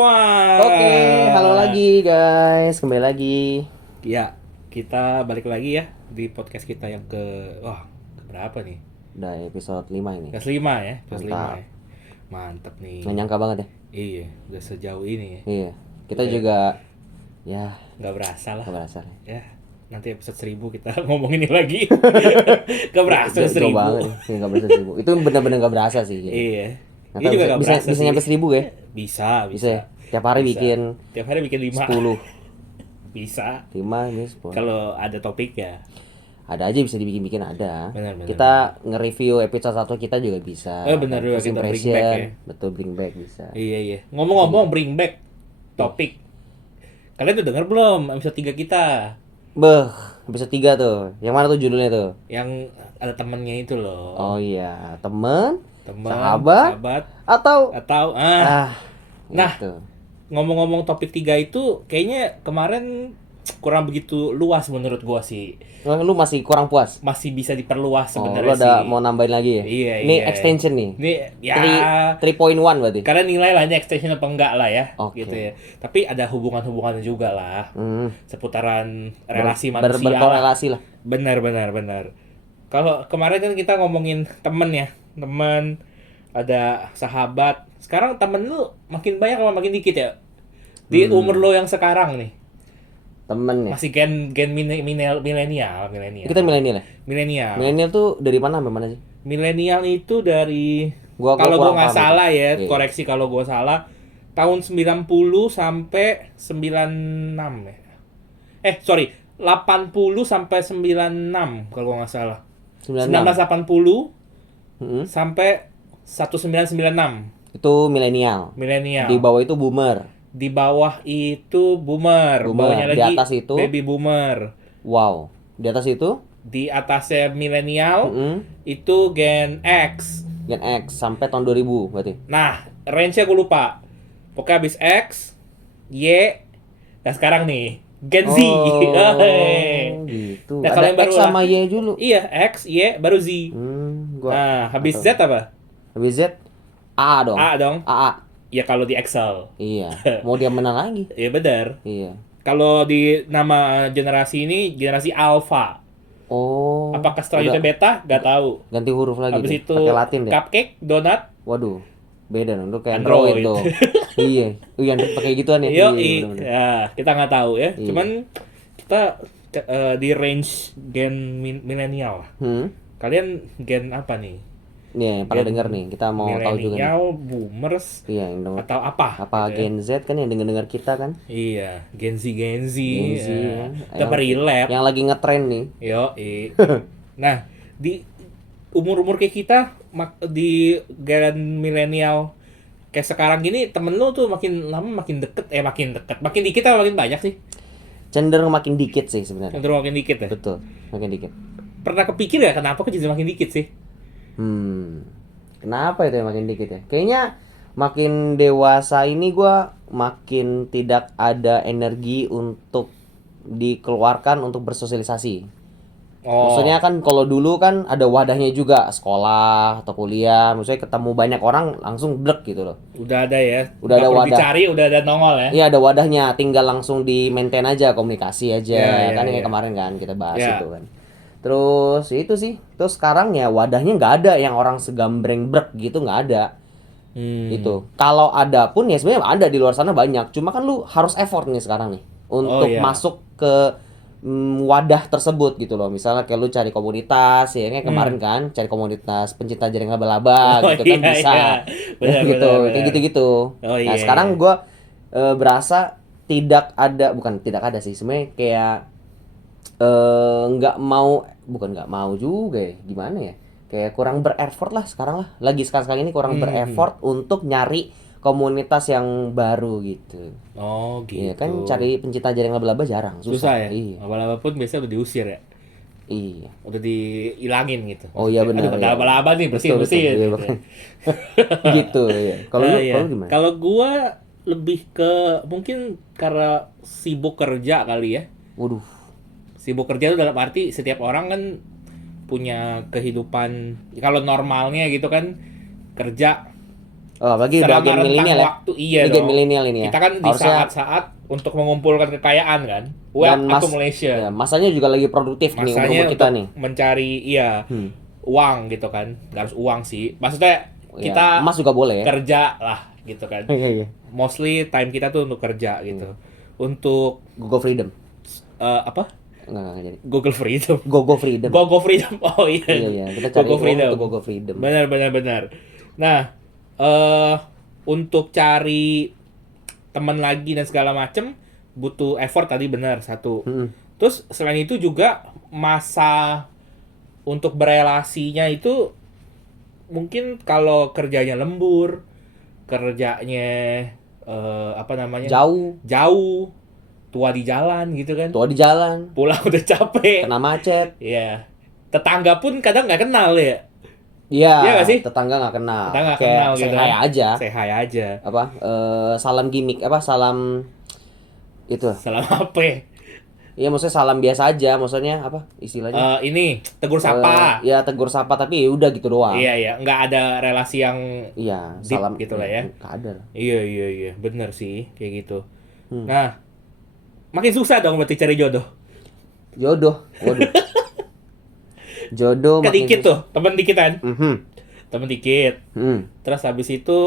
semua. Oke, halo lagi guys, kembali lagi. Ya, kita balik lagi ya di podcast kita yang berapa nih? Udah episode 5 ini. Ke 5 ya, ke 5 Mantap. ya. Mantap nih. Nggak nyangka banget ya. Iya, udah sejauh ini ya. Iya, kita Udah. juga ya Nggak berasa lah. nggak berasa nih. Ya, nanti episode 1000 kita ngomongin ini lagi. Nggak berasa Jauh 1000. banget nih, nggak berasa 1000. Itu benar-benar nggak berasa sih. Iya. Nggak Ini tahu, juga nggak bisa berasa bisa sih. nyampe 1000 ya? Bisa. Bisa ya? Tiap hari Bisa. bikin Tiap hari bikin 5. 10. Bisa. 5 ini 10. Kalau ada topik ya. Ada aja bisa dibikin-bikin ada. Benar. Kita nge-review episode 1 kita juga bisa. Benar juga, First kita bring impression, back ya. Betul, bring back bisa. Iya. Ngomong-ngomong bring back topik. Kalian udah denger belum episode 3 kita? Episode 3 tuh. Yang mana tuh judulnya tuh? Yang ada temennya itu loh. Oh iya, temen, Teman, sahabat, atau Nah, gitu. ngomong-ngomong topik 3 itu kayaknya kemarin kurang begitu luas menurut gua sih. Lu masih kurang puas? Masih bisa diperluas Oh, lu sebenarnya ada sih. mau nambahin lagi ya? Iya, Ini iya. extension nih. Ini ya 3.1 berarti. karena nilai lah ini extension apa enggak lah ya, Oke. gitu ya. Tapi ada hubungan-hubungannya juga lah. Hmm. Seputaran relasi manusia lah. Berkorelasi lah. Benar. Kalau kemarin kan kita ngomongin temen ya, temen, ada sahabat. Sekarang temen lu makin banyak apa makin dikit ya? Di umur lo yang sekarang nih, Temen ya. masih gen milenial. Kita milenial ya? Milenial. Milenial tuh dari mana sampai mana sih? Milenial itu dari Gua kalau gua kurang nggak paham salah itu. ya, Iya. koreksi kalau gua salah, tahun 90 sampai 96 ya. 80 sampai 96 kalau gua nggak salah. 96. 1980 Mm-mm. sampai 1996 Itu milenial. milenial. Di bawah itu boomer. Di bawah itu boomer. Bawahnya Di lagi atas itu baby boomer. wow. Di atas itu Di atasnya milenial mm-mm, itu Gen X. Gen X sampai tahun 2000 berarti. Nah, range-nya gue lupa. Pokoknya habis X, Y, nah sekarang nih Gen Z. Oh, gitu. Nah, Ada kalau yang X baru sama lah. Y dulu. Iya, X, Y, baru Z. Gua Nah, habis nggak Z apa? tahu. Habis Z A dong. A dong. AA. Ya kalau di Excel. Iya. Mau dia menang lagi. Ya benar. Iya. Kalau di nama generasi ini generasi Alpha. Oh. Apakah selanjutnya beta? Gak tahu. Ganti huruf lagi Habis deh. itu Pakai Latin deh. cupcake, donat, Waduh. Beda dong. Lu kayak Android. Android dong. Iya. Android pakai gituan ya. Yo, Iya, bener-bener. ya, kita nggak tahu ya. Iya. Cuman kita di range gen milenial. Kalian gen apa nih? Nih, pada Gen denger nih. Kita mau tahu juga nih. Milenial, boomers, Iya, yang denger. atau apa? Apa gitu ya. Gen Z kan yang denger-denger kita kan? Iya, Gen Z. Gen Z ya. kan. Udah relate. Yang lagi ngetren nih. Yo, nah, di umur-umur kayak kita di gen milenial kayak sekarang gini, temen lu tuh makin lama makin deket, makin dikit atau makin banyak sih? Cenderung makin dikit sih sebenarnya. Cenderung makin dikit ya. Betul, makin dikit. Pernah kepikir ya kenapa kok jadi makin dikit sih? Kenapa itu ya makin dikit ya? Kayaknya makin dewasa ini gua makin tidak ada energi untuk dikeluarkan untuk bersosialisasi. Oh, Maksudnya kan kalau dulu kan ada wadahnya juga, sekolah atau kuliah, maksudnya ketemu banyak orang langsung blek gitu loh. udah ada ya. Udah Nggak ada perlu wadah. dicari, udah ada nongol ya. Iya ada wadahnya, tinggal langsung di maintain aja, komunikasi aja. Ya, Kan ya. yang kemarin kan kita bahas Ya. itu kan. Terus itu sih, terus sekarang ya wadahnya nggak ada yang orang segambreng brek gitu, nggak ada. Itu. Kalau ada pun ya sebenarnya ada di luar sana banyak. Cuma kan lu harus effort nih sekarang nih untuk iya. masuk ke wadah tersebut gitu loh. Misalnya kayak lu cari komunitas, ya kayak kemarin kan cari komunitas pencinta jaring laba-laba Oh, gitu kan iya, bisa. iya. Benar, gitu, benar, kayak benar. gitu-gitu. Oh, Nah, iya, sekarang iya. gua berasa bukan tidak ada sih. Sebenarnya kayak nggak mau juga ya, gimana ya, kayak kurang bereffort lah sekarang lah, sekarang ini kurang bereffort untuk nyari komunitas yang baru gitu. Oh, gitu. Iya kan, cari pencinta jaring laba-laba jarang, susah ya. Iya. Laba-laba pun biasanya udah diusir ya. Iya. Udah dihilangin gitu. Oh iya benar. Aduh, Iya. laba-laba nih bersih. Betul, iya, gitu. makanya. Gitu ya. Kalau lu Iya. kalau lu gimana? Kalau gua lebih ke mungkin karena sibuk kerja kali ya. Waduh. Sibuk kerja itu dalam arti setiap orang kan punya kehidupan, kalau normalnya gitu kan, kerja Oh, bagi selama bagian rentang milenial ya. waktu. Iya Ini gen dong. milenial ini ya. Kita kan di Harusnya saat-saat untuk mengumpulkan kekayaan kan, dan wealth accumulation. ya, masanya juga lagi produktif nih Masanya umur kita untuk nih. mencari Hmm. uang gitu kan. Gak harus uang sih. Maksudnya Ya, kita emas juga boleh ya. kerja lah gitu kan. Iya iya. Mostly time kita tuh untuk kerja gitu. Untuk Google Freedom. apa? Enggak jadi. Google Freedom. Google Freedom. Go Freedom. Oh iya. Iya iya, kita cari Go uang Freedom. untuk Google Freedom. Benar benar benar. Nah, untuk cari teman lagi dan segala macem butuh effort tadi benar satu. Terus selain itu juga masa untuk berelasinya itu mungkin kalau kerjanya lembur, kerjanya apa namanya? Jauh, tua di jalan gitu kan. Tua di jalan, Pulang udah capek. kena macet. Iya. Tetangga pun kadang nggak kenal ya. Iya, Iya nggak sih? tetangga nggak kenal. Tetangga nggak Kayak kenal say gitu hi kan. aja. Say hi aja. Apa? Salam gimmick, apa? Salam itu. Salam apa? Iya, maksudnya salam biasa aja. Maksudnya apa? Istilahnya? Ini tegur sapa. Ya tegur sapa tapi ya udah gitu doang. Iya iya, nggak ada relasi yang Iya, deep salam gitu lah ya. Nggak ada lah. Iya, bener sih kayak gitu. Nah, makin susah dong berarti cari jodoh. Jodoh, waduh. Jodoh Kan makin dikit susah. tuh, temen dikit kan? Mhm. Temen dikit. Terus habis itu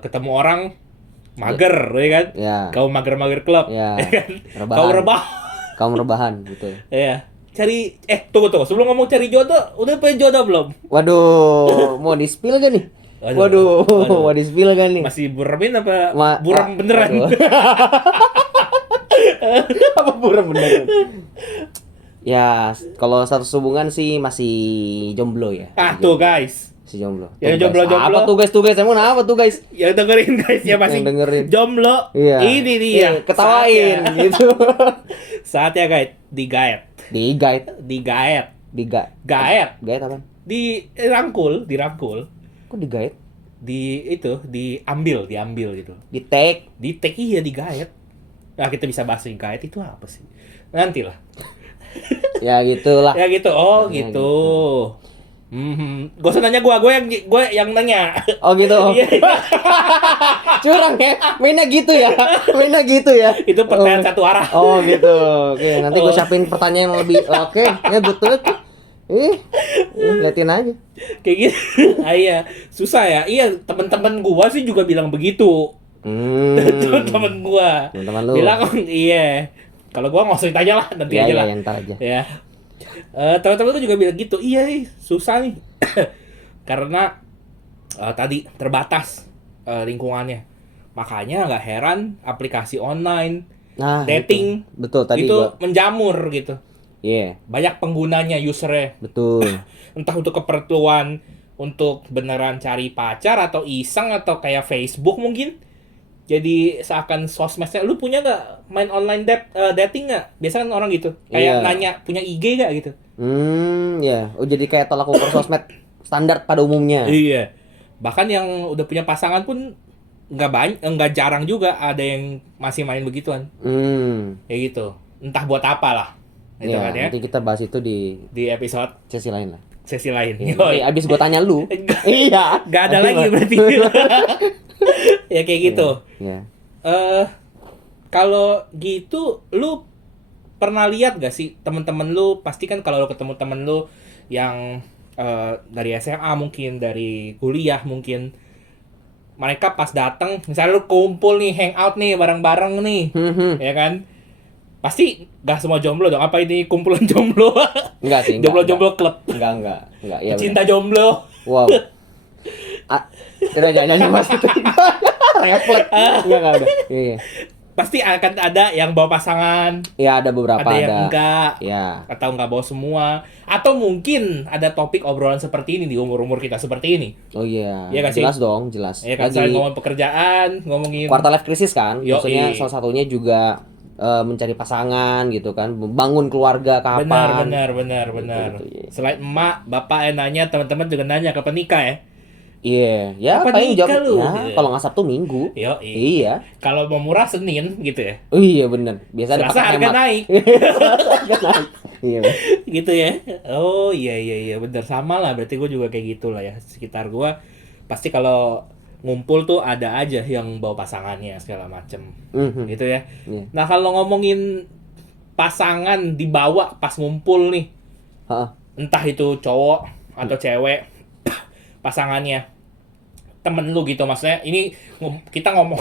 ketemu orang mager, ya kan? Ya. Kau mager-mager klub, Ya. ya kan? Rebahan. Kau rebah. Kaum rebahan gitu. Iya. Cari tunggu sebelum ngomong cari jodoh, udah punya jodoh belum? Waduh, mau di-spill gak nih? Waduh. Mau di-spill gak nih? Masih buremin apa buram beneran? Waduh. Apa buram beneran? Ya, kalau status hubungan sih masih jomblo ya. Tuh guys. Si jomblo. Ya, Tuh, guys. jomblo. Apa tuh guys? Emang apa tuh guys? Yang dengerin guys ya masih Yang dengerin. jomblo. Iya. Ini dia. Iya, ketawain Saatnya. gitu. Saatnya guys, digaet. Digaet. Digaet. Gaet. Gaet apa? Dirangkul. Kok digaet? Diambil gitu. Di take. Di take iya digaet. Nah, kita bisa bahas gaet itu apa sih? Nanti lah. Ya gitulah. Ya gitu. Oh, Ya, gitu. Gak usah nanya gue yang nanya. Oh gitu. Iya. Curang ya. Mainnya gitu ya. Itu pertanyaan satu arah. Oh gitu. Oke, nanti gue siapin pertanyaan yang lebih. Oke, ya betul. Liatin aja. Kayak gitu. Iya, susah ya. Iya, teman-teman gua sih juga bilang begitu. Teman-teman gua. Teman-teman lu. Bilang iya. Kalau gua nggak usah ditanya lah, nanti Ya, aja ya, lah. ya, ntar aja. Ya. Teman-teman gua juga bilang gitu. Iya, susah nih. Karena tadi terbatas lingkungannya. Makanya nggak heran aplikasi online Nah, dating itu. Betul tadi itu gua. menjamur gitu. Iya, Banyak penggunanya, usernya. betul. Entah untuk keperluan untuk beneran cari pacar atau iseng atau kayak Facebook mungkin. Jadi seakan sosmednya, lu punya nggak main online dating nggak? Biasanya kan orang gitu, kayak Iya. nanya punya IG nggak gitu. Ya. Oh jadi kayak tolak ukur sosmed standar pada umumnya. Iya. Bahkan yang udah punya pasangan pun nggak jarang juga ada yang masih main begituan. Kayak gitu. Entah buat apa lah. Gitu Iya, kan ya. nanti kita bahas itu di Di episode sesi lain lah. sesi lain. Iya, abis gue tanya lu. Iya. Nggak ada lagi berarti. Ya kayak gitu. Iya. Kalau gitu lu pernah lihat gak sih temen-temen lu, pasti kan kalau lu ketemu temen lu yang dari SMA mungkin, dari kuliah mungkin, mereka pas datang misalnya lu kumpul nih, hangout nih bareng-bareng nih, ya kan, pasti gak semua jomblo dong. Apa ini kumpulan jomblo? Enggak sih. Jomblo klub, Enggak. Iya. cinta jomblo. Wow. Tidak jangan mas itu. Refleks. Enggak udah. Iya. Pasti akan ada yang bawa pasangan, Iya, ada beberapa ada yang enggak, Iya. atau nggak bawa semua, atau mungkin ada topik obrolan seperti ini di umur-umur kita seperti ini. Oh iya. Iya nggak sih? Jelas dong, jelas. Ya kan, selain ngomong pekerjaan, ngomongin quarter life crisis kan. Yoi. Maksudnya salah satunya juga mencari pasangan gitu kan, membangun keluarga kapan. benar. Gitu, iya. Selain emak, bapak yang nanya, teman-teman juga nanya kapan nikah ya. Iya, ya Kapan paling nikah jawab. lu? Ya, Gitu. kalau nggak Sabtu Minggu. Iya. Kalau mau murah Senin gitu ya. Oh iya bener. Biasa ada Selasa paket harga hemat. naik. Harga naik. Iya. bener. Gitu ya. Oh iya bener, sama lah, berarti gue juga kayak gitu lah ya. Sekitar gue pasti kalau ngumpul tuh ada aja yang bawa pasangannya segala macem Mhm. gitu ya. Iya. Nah kalau ngomongin pasangan dibawa pas ngumpul nih, Heeh. entah itu cowok atau cewek, pasangannya temen lu gitu, maksudnya ini kita ngomong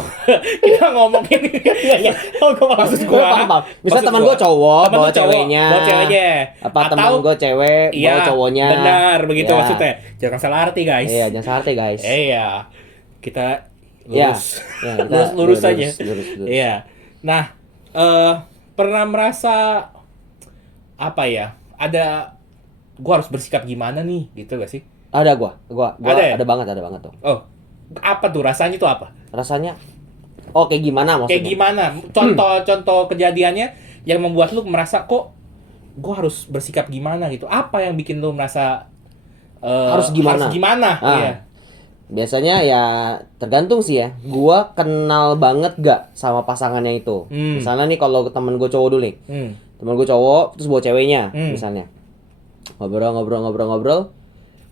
kita ngomongin Iya. maksud gua Paham. Misal maksud teman gua, gua cowok temen bawa lu cowok, ceweknya. bawa ceweknya Apa atau teman gua cewek bawa iya cowoknya. benar begitu Ya. maksudnya, jangan salah arti guys. Iya, jangan salah arti, guys. Iya, kita Iya. lurus Ya, kita lurus aja. lurus. Iya. Nah, pernah merasa apa ya? Gua harus bersikap gimana nih, gitu gak sih? Ada gua Ada ya? ada banget tuh. Oh, apa tuh rasanya tuh apa? Rasanya kayak gimana maksudnya? Kayak gimana? Contoh kejadiannya yang membuat lu merasa kok gua harus bersikap gimana gitu. Apa yang bikin lu merasa Harus gimana? Harus gimana? Ah. Iya. Biasanya ya tergantung sih ya. Gua kenal banget gak sama pasangannya itu. Misalnya nih kalau temen gue cowok dulu nih. Temen gue cowok terus bawa ceweknya misalnya. Ngobrol.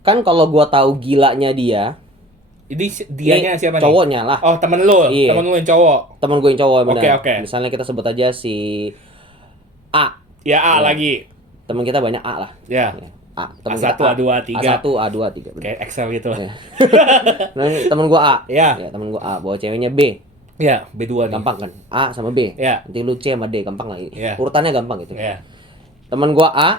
Kan kalau gua tahu gilanya dia, Jadi dianya siapa nih? cowoknya lah. Oh, temen lu. Iya. Temen lu yang cowok. Temen gue yang cowok benar. Oke. Misalnya kita sebut aja si A. Ya, Ya. lagi. Temen kita banyak A lah. Ya. Ya. A. Temen A1, kita A2, A3. A1, A2, A3. benar. Kayak Excel gitu lah. Ya. Nah, ini temen gua A. Ya. Temen gua A bawa ceweknya B. Ya, B2 nih. Gampang kan? A sama B. Ya. Nanti lu C sama D gampang lah. Ya. Urutannya gampang gitu. Ya. Temen gua A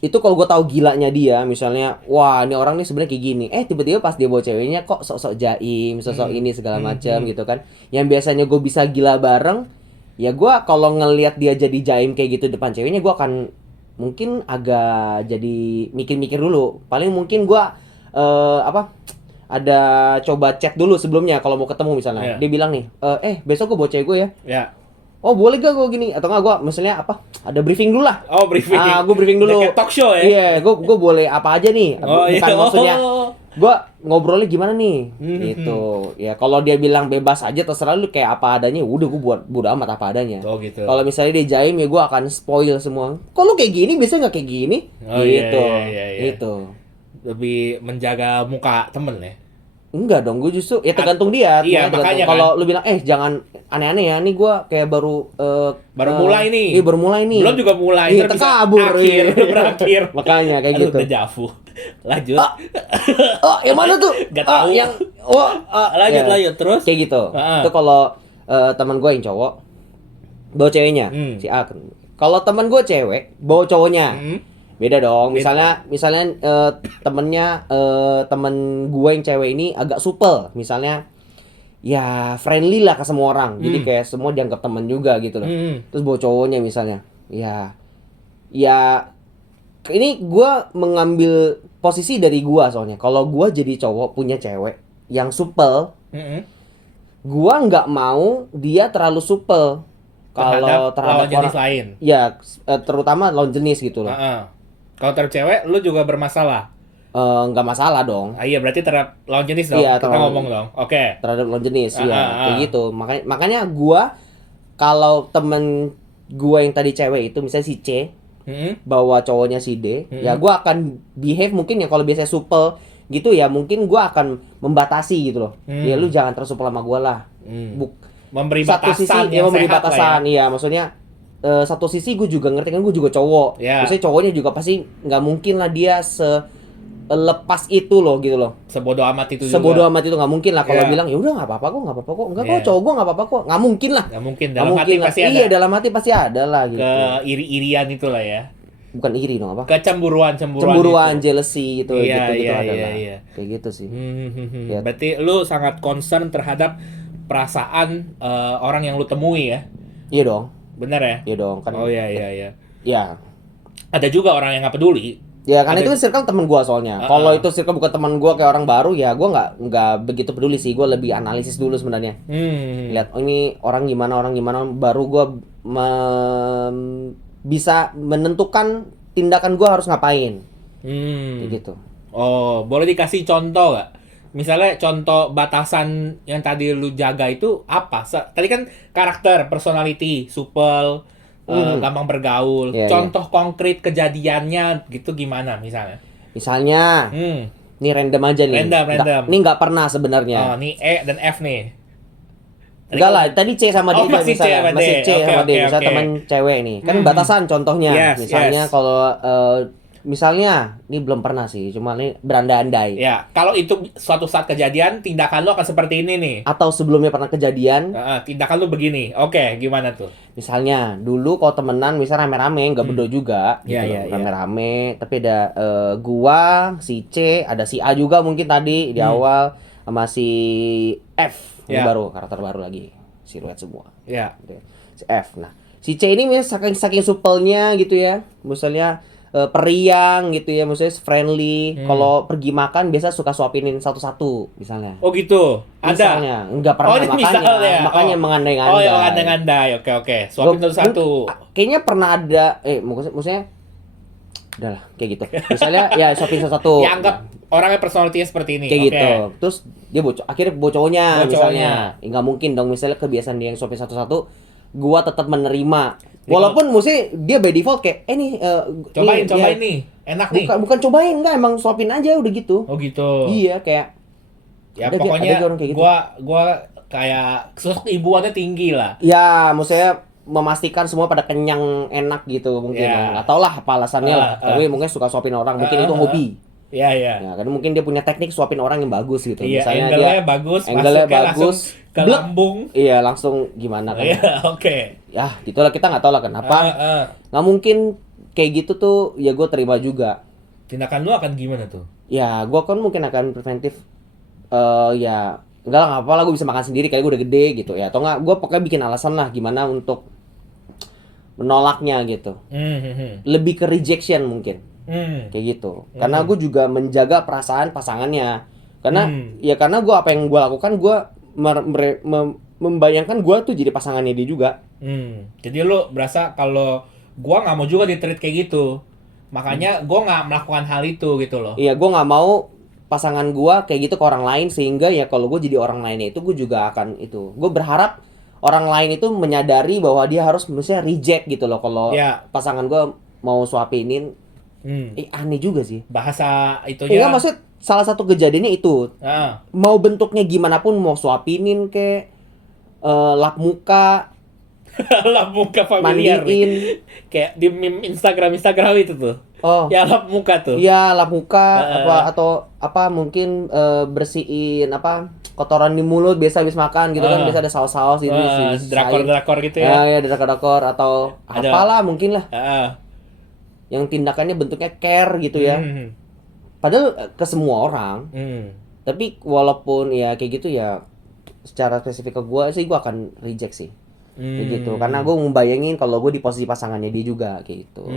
itu kalau gua tahu gilanya dia, misalnya, wah ini orang nih sebenarnya kayak gini. Tiba-tiba pas dia bawa ceweknya kok sok-sok jaim, sok-sok ini segala macam gitu kan. Yang biasanya gue bisa gila bareng, ya gua kalau ngelihat dia jadi jaim kayak gitu depan ceweknya, gua akan mungkin agak jadi mikir-mikir dulu. Paling mungkin gua ada coba chat dulu sebelumnya kalau mau ketemu misalnya. Iya. Dia bilang nih, besok gua bawa cewek gue ya. Ya. Oh boleh gak gue gini? Atau nggak gue misalnya ada briefing dulu lah. Oh, briefing. Gue briefing dulu. Kayak talk show ya? Iya, gue boleh apa aja nih. Oh, Bukan iya. maksudnya Oh. gue ngobrolnya gimana nih. Mhm. Gitu. Ya kalau dia bilang bebas aja terserah lu kayak apa adanya, udah gue buat bodo amat apa adanya. Oh, gitu. Kalau misalnya dia jaim ya gue akan spoil semua. Kok lu kayak gini biasanya nggak kayak gini? Oh, iya, Gitu. iya. Gitu. Lebih menjaga muka temen ya? Enggak dong, gue justru ya tergantung dia. Iya, Tergantung. makanya kan. Kalau lu bilang jangan aneh-aneh ya, nih gue kayak baru mulai nih. Iya, baru mulai nih. Belum juga mulai, Iya, ntar bisa terkabur. akhir, Iya. berakhir. Makanya kayak Aduh, gitu. dejavu. Lanjut. Yang mana tuh? Nggak tahu. Ya. Terus. Kayak gitu. Ah. Itu kalau teman gue yang cowok bawa ceweknya, si A. Kalau teman gue cewek bawa cowoknya. Beda dong. Beda. Misalnya temennya temen gue yang cewek ini agak supel. Misalnya ya friendly lah ke semua orang. Jadi kayak semua dianggap temen juga gitu loh. Terus bawa cowoknya misalnya. Ya ini gue mengambil posisi dari gue soalnya. Kalau gue jadi cowok punya cewek yang supel, gue nggak mau dia terlalu supel. Kalau terhadap lawan jenis lain. Ya, terutama lawan jenis gitu loh. Kalau terhadap cewek, lu juga bermasalah. Nggak masalah dong. Iya, berarti terhadap lawan jenis dong. Iya, Kita ngomong dong. Oke. Terhadap lawan jenis, kayak gitu. Makanya gua kalau temen gua yang tadi cewek itu misalnya si C bawa cowoknya si D, ya gua akan behave mungkin ya kalau biasanya supel gitu ya mungkin gua akan membatasi gitu loh. Ya lu jangan terlalu supel sama gua lah. Memberi Satu batasan sisi yang memberi sehat lah batasan, iya maksudnya satu sisi gue juga ngerti kan gue juga cowok. Ya. Maksudnya cowoknya juga pasti nggak mungkin lah dia lepas itu loh gitu loh. Sebodoh amat itu Sebodoh juga. amat itu nggak mungkin lah kalau Iya. bilang ya udah nggak apa-apa kok enggak Iya. kok cowok gue nggak apa-apa kok nggak mungkin lah. Nggak mungkin. Nggak Dalam hati mungkin lah. pasti ada. Iya dalam hati pasti ada lah gitu. Iri-irian itulah ya. Bukan iri dong apa? Kecemburuan. Cemburuan, itu. jealousy gitu Iya, gitu iya, ada iya, lah. iya. Kayak gitu sih. Ya. Berarti lu sangat concern terhadap perasaan orang yang lu temui ya? Iya dong. Bener ya? Iya dong kan. Oh iya, iya, iya. Ya. Ada juga orang yang nggak peduli. Ya karena Ada- itu kan circle temen gua soalnya. Kalau itu circle bukan teman gua kayak orang baru ya gua nggak begitu peduli sih. Gua lebih analisis dulu sebenarnya. Lihat ini orang gimana baru gua bisa menentukan tindakan gua harus ngapain. Kayak gitu. Oh, boleh dikasih contoh nggak? Misalnya contoh batasan yang tadi lu jaga itu apa? Tadi kan karakter, personality, supel, gampang bergaul. Iya, Contoh konkret kejadiannya gitu gimana misalnya? Misalnya Ini random aja nih. Random. Ini nggak pernah sebenarnya. Oh, nih E dan F nih. Enggak lah, tadi C sama D Oh, aja masih C misalnya. sama D. Masih C Oke, sama D, oke, misalnya oke. teman cewek nih. Kan Hmm. batasan contohnya. Yes, Misalnya yes. kalau misalnya ini belum pernah sih, cuma ini berandai-andai. Ya, kalau itu suatu saat kejadian, tindakan lo akan seperti ini nih. Atau sebelumnya pernah kejadian, Tindakan lo begini. Oke, gimana tuh? misalnya dulu kalau temenan misalnya rame-rame, nggak berdua juga gitu Iya, loh. iya, iya. Rame-rame, tapi ada gua, si C, ada si A juga mungkin tadi di awal, sama si F. Ini Ya. baru karakter baru lagi, siluet semua. Ya. Gitu ya. Si F. Nah, si C ini misalnya saking supelnya gitu ya. Misalnya periang gitu ya, maksudnya friendly. Kalau pergi makan biasa suka suapinin satu-satu misalnya. Oh gitu. Ada. Misalnya, enggak pernah Oh, ini misalnya. makanya Oh. mengandai-andai. Oh, yang ngandai-ngandai. Oke. Suapin satu-satu. Kayaknya pernah ada maksudnya udahlah kayak gitu. Misalnya ya suapin satu-satu. Ya, anggap orangnya personalitinya seperti ini. Kayak Oke. gitu. Terus dia akhirnya cowoknya Cowoknya. misalnya. Ya, nggak mungkin dong misalnya kebiasaan dia yang suapin satu-satu, gua tetap menerima. Walaupun mesti dia by default kayak nih Cobain ya, nih. Enak nih. bukan cobain, enggak, emang suapin aja udah gitu. Oh gitu. Iya, kayak Ya ada pokoknya orang kayak gitu. gua kayak sosok ibuannya tinggi lah. Ya, maksudnya memastikan semua pada kenyang, enak gitu mungkin. Ya. Nggak tau lah apa alasannya lah. Tapi mungkin suka suapin orang, mungkin itu hobi. Iya. Ya, karena mungkin dia punya teknik suapin orang yang bagus gitu. Iya, Misalnya angle-nya bagus, angle-nya masuknya langsung ke blek. lambung. Iya, langsung gimana kan. Iya, oke. Ya, gitulah, kita nggak tahu lah kenapa. Nggak mungkin kayak gitu tuh, ya gue terima juga. Tindakan lu akan gimana tuh? Ya, gue kan mungkin akan preventif. Ya, enggak lah, nggak apa-apa lah, gue bisa makan sendiri, kayak gue udah gede gitu ya. Atau nggak, gue pokoknya bikin alasan lah gimana untuk menolaknya gitu. Lebih ke rejection mungkin. Kayak gitu. Karena gue juga menjaga perasaan pasangannya. Karena ya karena gue apa yang gue lakukan, gue membayangkan gue tuh jadi pasangannya dia juga. Jadi lu berasa kalau gua nggak mau juga di-treat kayak gitu. Makanya gua nggak melakukan hal itu gitu loh. Iya, gue nggak mau pasangan gue kayak gitu ke orang lain, sehingga ya kalau gue jadi orang lainnya itu gue juga akan itu. Gue berharap orang lain itu menyadari bahwa dia harus manusia reject gitu loh kalau Ya. pasangan gue mau suapinin. Aneh juga sih. Bahasa itunya. Iya, maksud salah satu kejadiannya itu. Mau bentuknya gimana pun, mau suapinin kayak lap muka, Lap muka familiar nih. mandiin. Kayak di meme Instagram itu tuh. Oh. Ya lap muka tuh. Iya, lap muka atau mungkin bersihin kotoran di mulut biasa habis makan gitu kan, biasa ada saus-saus gitu Drakor gitu ya. Ya, drakor atau Ada. apalah mungkin lah. Heeh. Yang tindakannya bentuknya care gitu ya. Padahal ke semua orang. Tapi walaupun ya kayak gitu ya, secara spesifik ke gue sih, gue akan reject sih. Kayak gitu. Karena gue membayangin kalau gue di posisi pasangannya dia juga kayak gitu.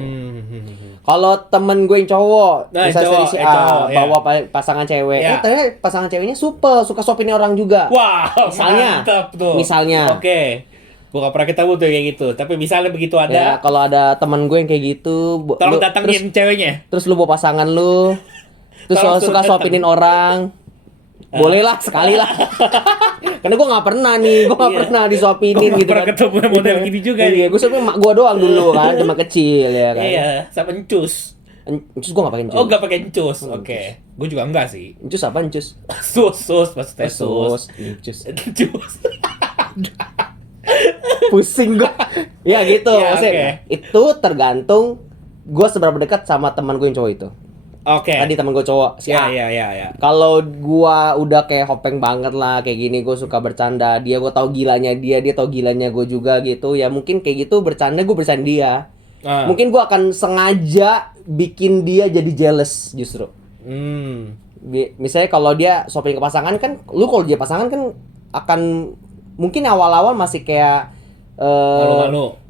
Kalau temen gue yang cowok, Nah, misalnya cowok, si A cowok, ya. bawa pasangan cewek, Ya. ternyata pasangan ceweknya suka suapin orang juga. Wow, Misalnya. mantap tuh. Misalnya. Oke. Gua gak pernah ketemu tuh kayak gitu. Tapi misalnya begitu Ya, ada, kalau ada temen gue yang kayak gitu, tolong lu- datangin ceweknya. terus lu bawa pasangan lu, terus Tolong suka suruh suapinin orang. Boleh lah, sekali lah. Karena gue gak pernah nih, gue gak Iya. pernah disuapinin Gua gitu pernah kan. ketemu yang model gini juga Iya, nih. gue suapin mak gue doang dulu kan, cuma kecil ya kan. Iya, sama encus. Terus gue gak pakai encus. Oh, gak pakai encus. Oke. Gue juga enggak sih. Encus apa encus? Sus, maksudnya sus. Encus. Encus. Pusing gue. Ya gitu, Ya, maksudnya oke. itu tergantung gue seberapa dekat sama teman gue yang cowok itu. Oke. Tadi teman gue cowok, si A. Ya. Kalau gua udah kayak hopeng banget lah kayak gini, gue suka bercanda dia, gue tau gilanya dia tau gilanya gue juga gitu ya, mungkin kayak gitu bercanda dia. Mungkin gua akan sengaja bikin dia jadi jealous justru. Misalnya kalau dia shopping ke pasangan kan, lu kalau dia pasangan kan akan mungkin awal-awal masih kayak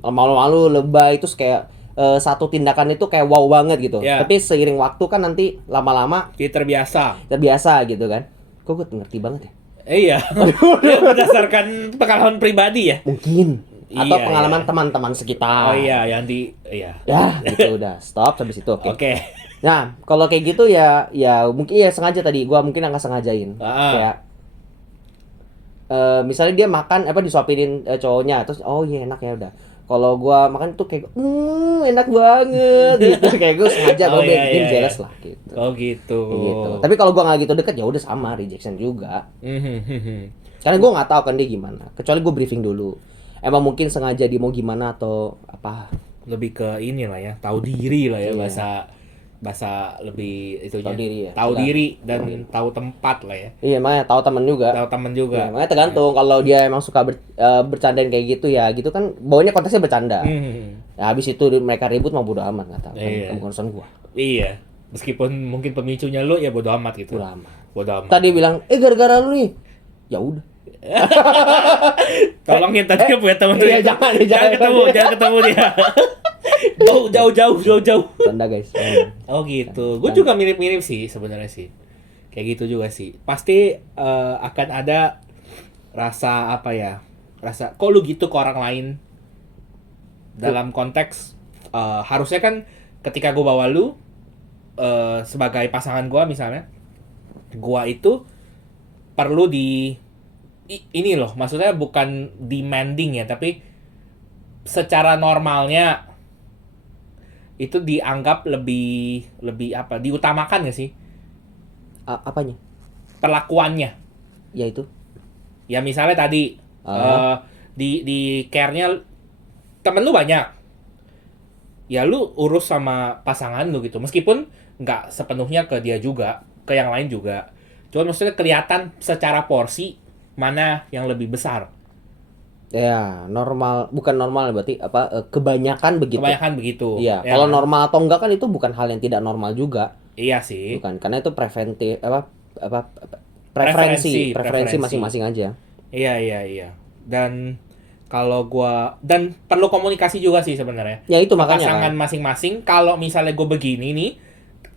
malu-malu, lebay, terus kayak satu tindakan itu kayak wow banget gitu. Ya. Tapi seiring waktu kan nanti lama-lama Dia terbiasa. gitu kan. Kok gue ngerti banget ya? Iya. Dia berdasarkan pengalaman pribadi ya. Mungkin. Atau Iya, pengalaman iya. teman-teman sekitar. Oh iya, yang di iya. Ya, gitu udah. Stop sampai situ. Oke. Oke. Nah, kalau kayak gitu ya mungkin ya sengaja tadi. Gua mungkin nggak sengajain. Kayak misalnya dia makan disuapinin cowoknya, terus oh iya enak ya udah. Kalau gua makan tuh kayak enak banget gitu. Kayak gue sengaja Oh, gua iya, bikin iya, jealous iya. lah gitu. Oh gitu. Kayak gitu. Tapi kalau gua nggak gitu deket ya udah sama rejection juga. Mhm. Karena gua nggak tahu kan dia gimana. Kecuali gua briefing dulu. Emang mungkin sengaja dia mau gimana atau apa? Lebih ke ini lah ya, tahu diri lah ya, Iya. bahasa lebih itunya. Tahu diri ya, Tahu tergantung. diri dan tahu tempat lah ya. Iya, makanya tahu temen juga. Tahu temen Ya, juga. makanya tergantung kalau dia emang suka bercandain kayak gitu ya gitu kan bawanya konteksnya bercanda. Mhm. Ya, habis itu mereka ribut mah bodo amat nggak tahu kan Iya. bukan urusan gua. Iya. Meskipun mungkin pemicunya lu ya bodo amat gitu. Bodo amat. Bodo amat. Tadi bilang gara-gara lu nih. Ya udah. Tolongin tadi kan punya temen tuh. iya, ya. Jangan ketemu dia. Jauh. Canda guys. Oh gitu. Gue juga mirip-mirip sih sebenarnya sih. Kayak gitu juga sih. Pasti akan ada rasa apa ya? Rasa kok lu gitu ke orang lain. Dalam konteks harusnya kan ketika gue bawa lu sebagai pasangan gue misalnya, gue itu perlu ini loh, maksudnya bukan demanding ya, tapi secara normalnya itu dianggap lebih apa? Diutamakan nggak sih Apanya? perlakuannya? Ya itu. Ya misalnya tadi di care-nya temen lu banyak, ya lu urus sama pasangan lu gitu, meskipun nggak sepenuhnya ke dia juga, ke yang lain juga. Cuma maksudnya kelihatan secara porsi mana yang lebih besar. Ya, bukan normal berarti apa kebanyakan begitu. Kebanyakan begitu. Iya, ya kalau kan? normal atau enggak kan itu bukan hal yang tidak normal juga. Iya sih. Bukan, karena itu preferensi Preferensi. masing-masing aja. Iya. Dan kalau dan perlu komunikasi juga sih sebenarnya. Ya itu makanya Pasangan kan. masing-masing, kalau misalnya gue begini nih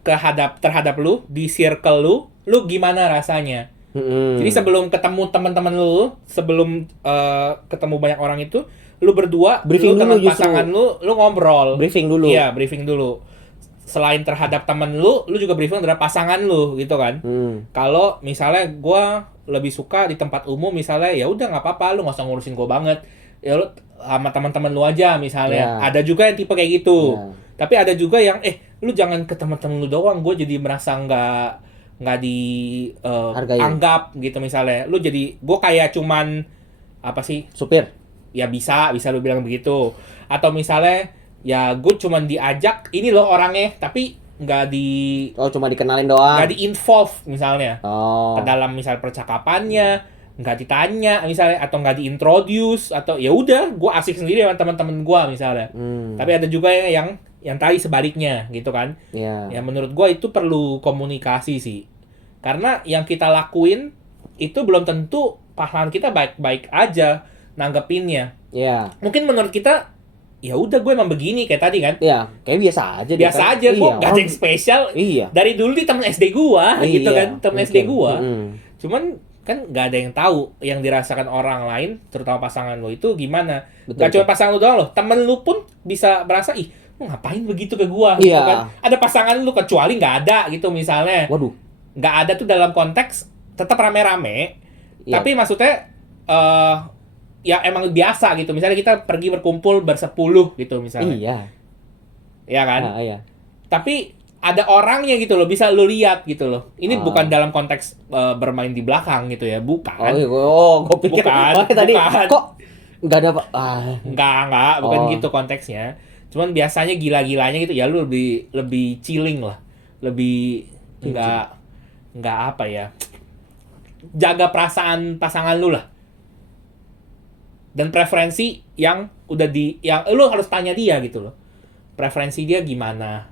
terhadap lu di circle lu gimana rasanya? Jadi sebelum ketemu teman-teman lu, sebelum ketemu banyak orang itu, lu berdua, Briefing lu dulu dengan justru. pasangan lu ngobrol. Briefing dulu. Iya, briefing dulu. Selain terhadap temen lu juga briefing terhadap pasangan lu gitu kan. Kalau misalnya gua lebih suka di tempat umum misalnya, ya udah nggak apa-apa, lu nggak usah ngurusin gua banget. Ya lu sama teman-teman lu aja misalnya. Ya. Ada juga yang tipe kayak gitu. Ya. Tapi ada juga yang lu jangan ke teman-teman lu doang, gue jadi merasa nggak Hargai. anggap gitu misalnya. Lu jadi gue kayak cuman apa sih? Supir. Ya bisa lu bilang begitu. Atau misalnya ya gue cuman diajak ini loh orangnya, tapi nggak Oh, cuma dikenalin doang. nggak di-involve misalnya Oh. ke dalam misal percakapannya, nggak ditanya misalnya, atau nggak diintroduce, atau ya udah gue asik sendiri sama teman-teman gue misalnya. Tapi ada juga yang tadi sebaliknya gitu kan. Iya. Ya menurut gue itu perlu komunikasi sih, karena yang kita lakuin itu belum tentu pasangan kita baik-baik aja nanggepinnya. Iya. Mungkin menurut kita ya udah gue emang begini kayak tadi kan, Iya, kayak biasa aja dia biasa kan. aja kok, Iya, gak ada yang spesial. Iya. Dari dulu di temen SD gua gitu Iya, kan, temen SD mungkin. gua. Mm-mm. Cuman kan nggak ada yang tahu yang dirasakan orang lain, terutama pasangan lo itu gimana. Betul, Gak cuma betul. pasangan lo doang loh, temen lu pun bisa berasa, ih lu ngapain begitu ke gua gitu Iya. kan. Ada pasangan lu kecuali nggak ada gitu misalnya. Waduh. Nggak ada tuh dalam konteks tetap rame-rame, Iya. tapi maksudnya ya emang biasa gitu. Misalnya kita pergi berkumpul bersepuluh gitu misalnya. Iya. Ya kan? Nah, iya. Tapi ada orangnya gitu loh, bisa lu lihat gitu loh. Ini Ah. bukan dalam konteks bermain di belakang gitu ya, bukan. Oh, iya. Gue pikir Bukan, makanya tadi bukan. kok nggak ada Enggak, bukan Oh. gitu konteksnya. Cuman biasanya gila-gilanya gitu ya, lu lebih chilling lah. Lebih enggak apa ya. Jaga perasaan pasangan lu lah. Dan preferensi yang yang lu harus tanya dia gitu loh. Preferensi dia gimana?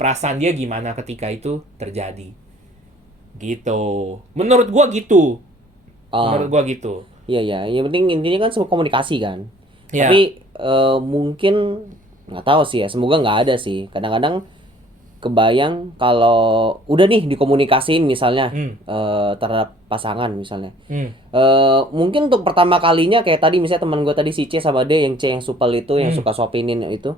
Perasaan dia gimana ketika itu terjadi? Gitu. Menurut gua gitu. Oh. Menurut gua gitu. Iya, yang penting intinya kan semua komunikasi kan. Iya. Tapi mungkin nggak tahu sih ya, semoga nggak ada sih. Kadang-kadang kebayang kalau udah nih dikomunikasiin misalnya terhadap pasangan misalnya. Mungkin untuk pertama kalinya kayak tadi misalnya teman gue tadi si C sama D yang C yang supel itu yang suka sopinin itu.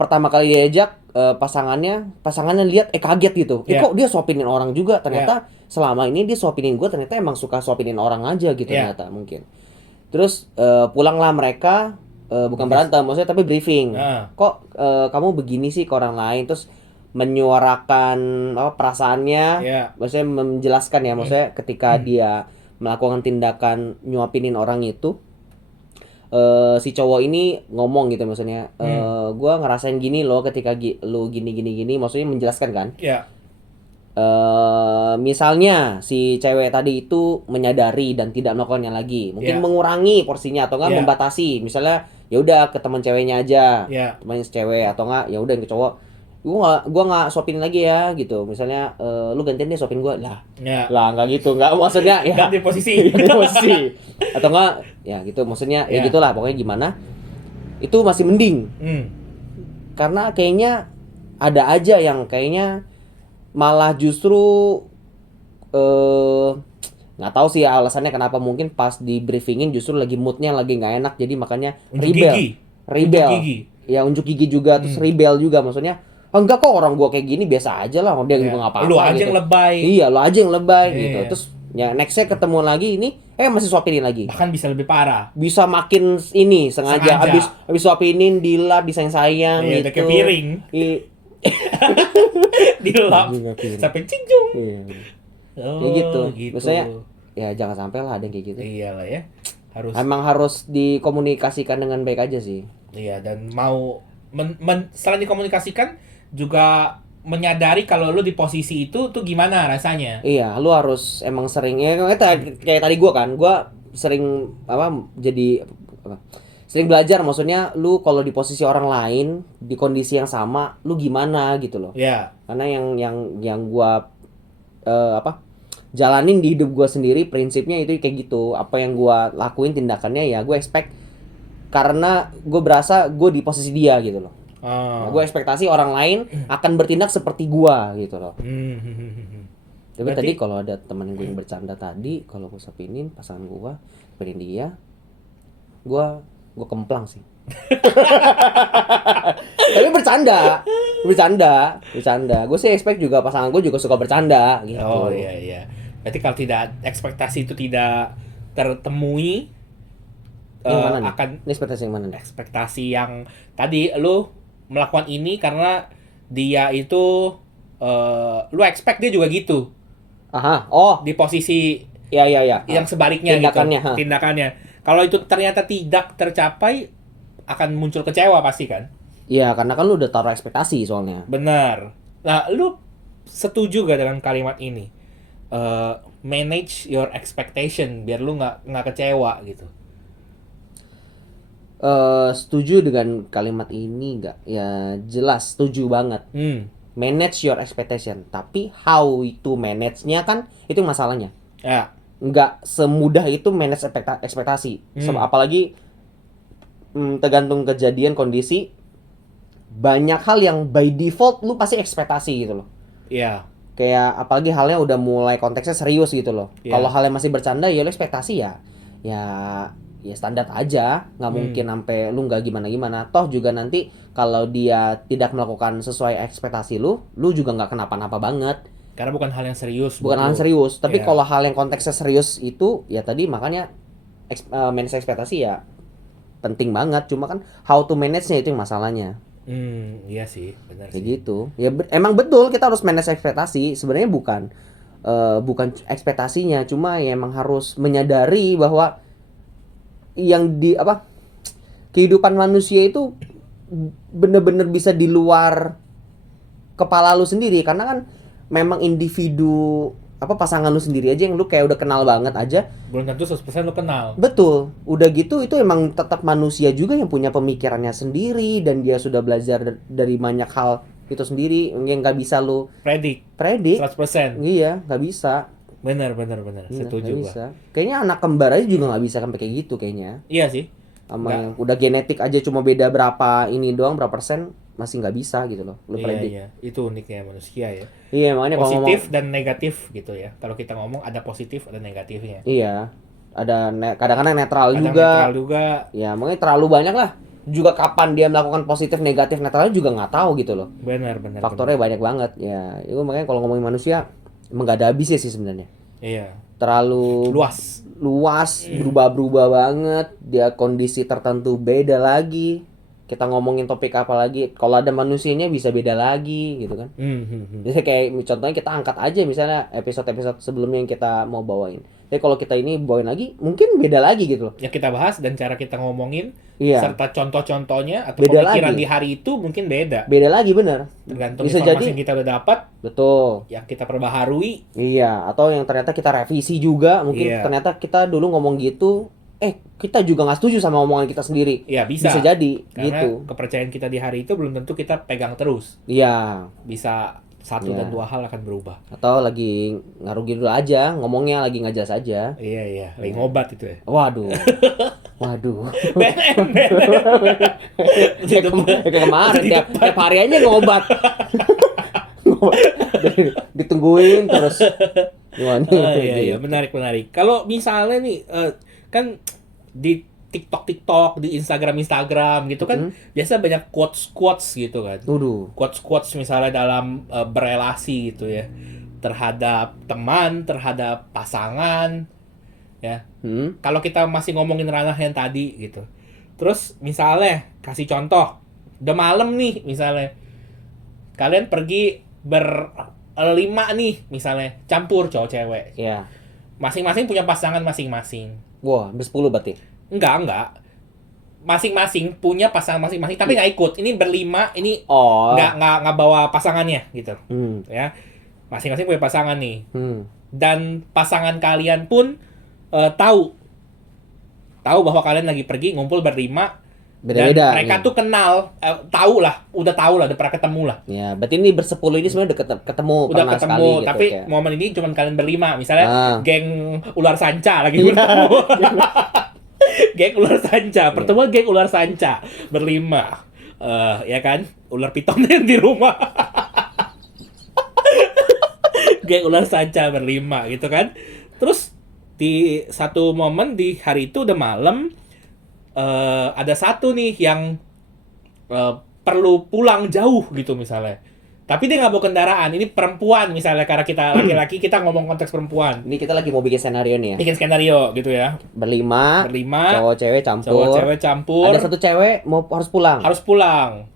Pertama kali diajak pasangannya lihat kaget gitu. Yeah. Kok dia sopinin orang juga? Ternyata selama ini dia sopinin gue, ternyata emang suka sopinin orang aja gitu Yeah. ternyata mungkin. Terus pulanglah mereka bukan berantem, maksudnya tapi briefing. Ah. Kok kamu begini sih ke orang lain, terus menyuarakan apa perasaannya, Ya. maksudnya menjelaskan ya, maksudnya ketika dia melakukan tindakan nyuapinin orang itu, si cowok ini ngomong gitu maksudnya, gua ngerasain gini loh ketika lu gini gini gini, maksudnya menjelaskan kan. Ya. Misalnya si cewek tadi itu menyadari dan tidak melakukannya lagi, mungkin Ya. mengurangi porsinya atau enggak Ya. membatasi, misalnya ya udah ke teman ceweknya aja, Ya. temannya si cewek, atau enggak ya udah ke cowok, gua nggak suapin lagi ya gitu, misalnya lu gantian deh suapin gua lah. Ya. Lah nggak gitu, nggak maksudnya ya Ganti posisi. ganti posisi atau enggak ya gitu, maksudnya ya Ya. gitulah pokoknya gimana itu masih mending, karena kayaknya ada aja yang kayaknya malah justru nggak tahu sih alasannya kenapa, mungkin pas di briefingin justru lagi moodnya lagi nggak enak, jadi makanya Unjuk rebel gigi. rebel Unjuk gigi. ya unjuk gigi juga, terus rebel juga, maksudnya enggak kok orang gua kayak gini biasa aja lah, dia Ya. juga nggak apa-apa Lu aja gitu. yang lebay. Iya, lo aja yang lebay Iya. gitu. Terus ya nextnya ketemu lagi ini masih suapinin lagi, Bahkan bisa lebih parah. bisa makin ini sengaja. Sengaja. Habis suapinin dilap, disayang-sayang Iya, gitu. udah kayak piring. Dilap Anjing, kayak piring. sampai cinjung. Iya. Oh, Kayak gitu. gitu. Maksudnya ya jangan sampai lah ada yang kayak gitu. Iyalah ya. Harus. Emang harus dikomunikasikan dengan baik aja sih. Iya, dan mau selain dikomunikasikan juga menyadari kalau lu di posisi itu tuh gimana rasanya. Iya, lu harus emang sering ya kayak tadi gua sering jadi sering belajar, maksudnya lu kalau di posisi orang lain di kondisi yang sama lu gimana gitu loh. Ya. Karena yang gua jalanin di hidup gua sendiri prinsipnya itu kayak gitu. Apa yang gua lakuin tindakannya ya gue expect, karena gue berasa gue di posisi dia gitu loh. Nah, gue ekspektasi orang lain akan bertindak seperti gua gitu loh. Tapi Berarti- tadi kalau ada teman gue yang bercanda tadi, kalau gue sapinin pasangan gue, sapinin dia, gue kemplang sih. Tapi bercanda. Gue sih expect juga pasangan gue juga suka bercanda gitu. Oh iya iya. Berarti kalau tidak ekspektasi itu tidak tertemui, Yang mana nih? akan Ini ekspektasi yang mana nih? ekspektasi yang tadi lu melakukan ini karena dia itu lu expect dia juga gitu Aha, oh, di posisi ya. yang sebaliknya Tindakannya, gitu. ha. Tindakannya. Kalau itu ternyata tidak tercapai akan muncul kecewa pasti kan? Iya, karena kan lu udah taruh ekspektasi soalnya. Benar. Nah, lu setuju gak dengan kalimat ini? Manage your expectation biar lu nggak kecewa gitu. Setuju dengan kalimat ini nggak? Ya jelas setuju banget. Manage your expectation, tapi how itu manage-nya kan itu masalahnya. Ya. Nggak semudah itu manage ekspektasi. Apalagi tergantung kejadian kondisi, banyak hal yang by default lu pasti ekspektasi gitu loh. Iya. Kayak apalagi halnya udah mulai konteksnya serius gitu loh. Iya. Kalau halnya masih bercanda ya lu ekspektasi ya standar aja, nggak mungkin sampai lu nggak gimana-gimana. Toh juga nanti kalau dia tidak melakukan sesuai ekspektasi lu juga nggak kenapa-napa banget. Karena bukan hal yang serius. Bukan buat hal lu. yang serius. Tapi Iya. kalau hal yang konteksnya serius itu ya tadi makanya manage ekspektasi ya penting banget. Cuma kan how to manage-nya itu yang masalahnya. Iya sih, benar Kayak sih. gitu. Ya emang betul kita harus manage ekspektasi. Sebenarnya bukan ekspektasinya, cuma ya emang harus menyadari bahwa yang kehidupan manusia itu bener-bener bisa di luar kepala lu sendiri, karena kan memang individu pasangan lu sendiri aja yang lu kayak udah kenal banget aja. Belum tentu 100% lu kenal. Betul. Udah gitu itu emang tetap manusia juga yang punya pemikirannya sendiri, dan dia sudah belajar dari banyak hal itu sendiri yang nggak bisa lu Predik predik. 100%. Iya, nggak bisa. Benar. Iya, Setuju nggak gua. bisa. Kayaknya anak kembar aja juga nggak bisa sampai kayak gitu kayaknya. Iya sih. Sama Nggak. yang udah genetik aja cuma beda berapa ini doang, berapa persen, masih nggak bisa gitu loh lu predik. Iya. Itu uniknya manusia ya. Iya, makanya kalau Positif ngomong dan negatif gitu ya. Kalau kita ngomong ada positif ada negatifnya. iya, ada kadang-kadang netral Kadang juga. netral juga. Ya, makanya terlalu banyak lah. Juga kapan dia melakukan positif, negatif, netral juga nggak tahu gitu loh. Benar. Faktornya banyak banget. Ya, itu makanya kalau ngomongin manusia emang nggak ada habisnya sih sebenarnya. Iya. terlalu luas, berubah-berubah banget. Dia kondisi tertentu beda lagi. Kita ngomongin topik apa lagi, kalau ada manusianya bisa beda lagi gitu kan. Jadi kayak contohnya kita angkat aja misalnya episode-episode sebelumnya yang kita mau bawain. Tapi kalau kita ini bawain lagi, mungkin beda lagi gitu loh. Ya kita bahas dan cara kita ngomongin, Iya. serta contoh-contohnya atau Beda pemikiran lagi. di hari itu mungkin beda. Beda lagi bener. Tergantung Bisa informasi jadi yang kita udah dapat, betul. yang kita perbaharui. Iya, atau yang ternyata kita revisi juga, mungkin Iya. ternyata kita dulu ngomong gitu, kita juga nggak setuju sama omongan kita sendiri. Ya bisa. Bisa jadi Karena gitu. kepercayaan kita di hari itu belum tentu kita pegang terus. Iya, Bisa satu Iya. dan dua hal akan berubah. atau lagi ngarugi dulu aja, ngomongnya lagi nggak jelas aja. Iya, lagi ngobat itu ya. Waduh. Waduh. BNN. Kayak kemarin tiap hari aja ngobat. Ditungguin terus. Gimana? Iya, menarik. Kalau misalnya nih, kan di TikTok, di Instagram gitu kan, biasa banyak quotes gitu kan. Waduh. Quotes misalnya dalam berelasi gitu ya. Terhadap teman, terhadap pasangan, ya. Kalau kita masih ngomongin ranah yang tadi gitu. Terus misalnya, kasih contoh, udah malam nih misalnya. Kalian pergi berlima nih misalnya, campur cowok cewek. Iya. Masing-masing punya pasangan masing-masing. Wah, ber-10 berarti. Enggak. Masing-masing punya pasangan masing-masing, tapi nggak ikut. Ini berlima, ini Oh. nggak bawa pasangannya gitu. Hmm. Ya. Masing-masing punya pasangan nih. Hmm. Dan pasangan kalian pun tahu bahwa kalian lagi pergi ngumpul berlima. Beda-beda. Dan mereka tuh kenal, udah tahu lah, udah pernah ketemu lah. Ya, berarti ini ber-10 ini sebenarnya udah ketemu Udah pernah ketemu, sekali gitu, tapi kayak. momen ini cuma kalian berlima. Misalnya geng ular sanca lagi Iya. bertemu. Geng ular sanca, pertemuan geng ular sanca berlima. Ya kan? Ular pitonnya di rumah. Geng ular sanca berlima gitu kan. Terus di satu momen di hari itu udah malam, ada satu nih yang perlu pulang jauh gitu misalnya. Tapi dia nggak bawa kendaraan. Ini perempuan misalnya, karena kita laki-laki, kita ngomong konteks perempuan. Ini kita lagi mau bikin scenario nih ya. Bikin skenario gitu ya. Berlima, cowok cewek campur. Cowok cewek campur. Ada satu cewek harus pulang. Harus pulang.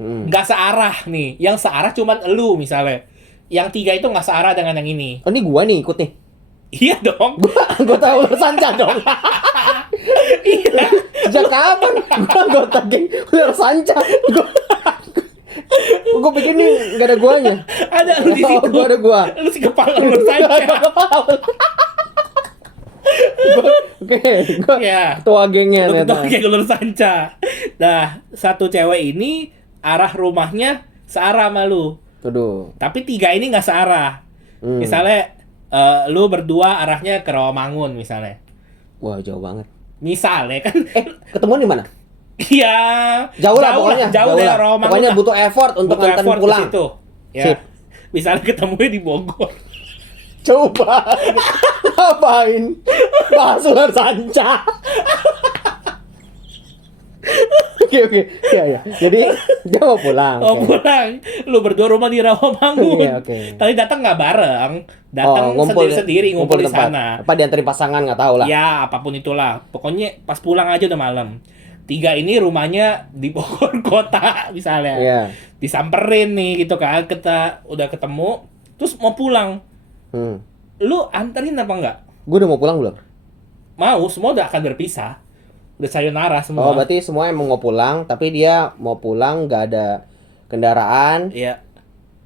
Hmm. Nggak searah nih. Yang searah cuman elu misalnya. Yang tiga itu nggak searah dengan yang ini. Oh, ini gua nih ikut nih. Iya dong. Gua tahu ular sanca dong. Iya. Sejak kapan gua anggota geng ular sanca? Gua pikir nih gak ada guanya. Ada lu di Oh, situ. gua ada gua. Lu si kepala ular sanca. Oke, gua Iya. ketua gengnya Lu ternyata. ketemu geng ular sanca. Nah, satu cewek ini arah rumahnya searah sama lu. Tuh. Tapi tiga ini nggak searah. Misalnya lu berdua arahnya ke Rawamangun misalnya. Wah, jauh banget. Misalnya kan. Ketemuan di mana? Iya. Jauh lah pokoknya. Jauh dari lah. Rawamangun. Pokoknya lah. butuh effort untuk Butuh nganterin effort pulang. ke situ. Ya. Sip. Misalnya ketemunya di Bogor. Coba. Ngapain? Bahas ular sanca. Oke. Ya. Jadi dia mau pulang. Oh, oke. pulang. Lu berdua rumah di Rawamangun. Iya, oke. Tapi datang nggak bareng. Datang sendiri-sendiri ngumpul di tempat. sana. Apa dianterin pasangan nggak tahu lah. Ya, apapun itulah. Pokoknya pas pulang aja udah malam. Tiga ini rumahnya di Bogor kota misalnya. Iya. Disamperin nih gitu kan. Kita udah ketemu. Terus mau pulang. Lu anterin apa enggak? Gue udah mau pulang belum? Mau, semua udah akan berpisah. Udah sayonara semua. Oh, berarti semua emang mau pulang, tapi dia mau pulang nggak ada kendaraan. Iya.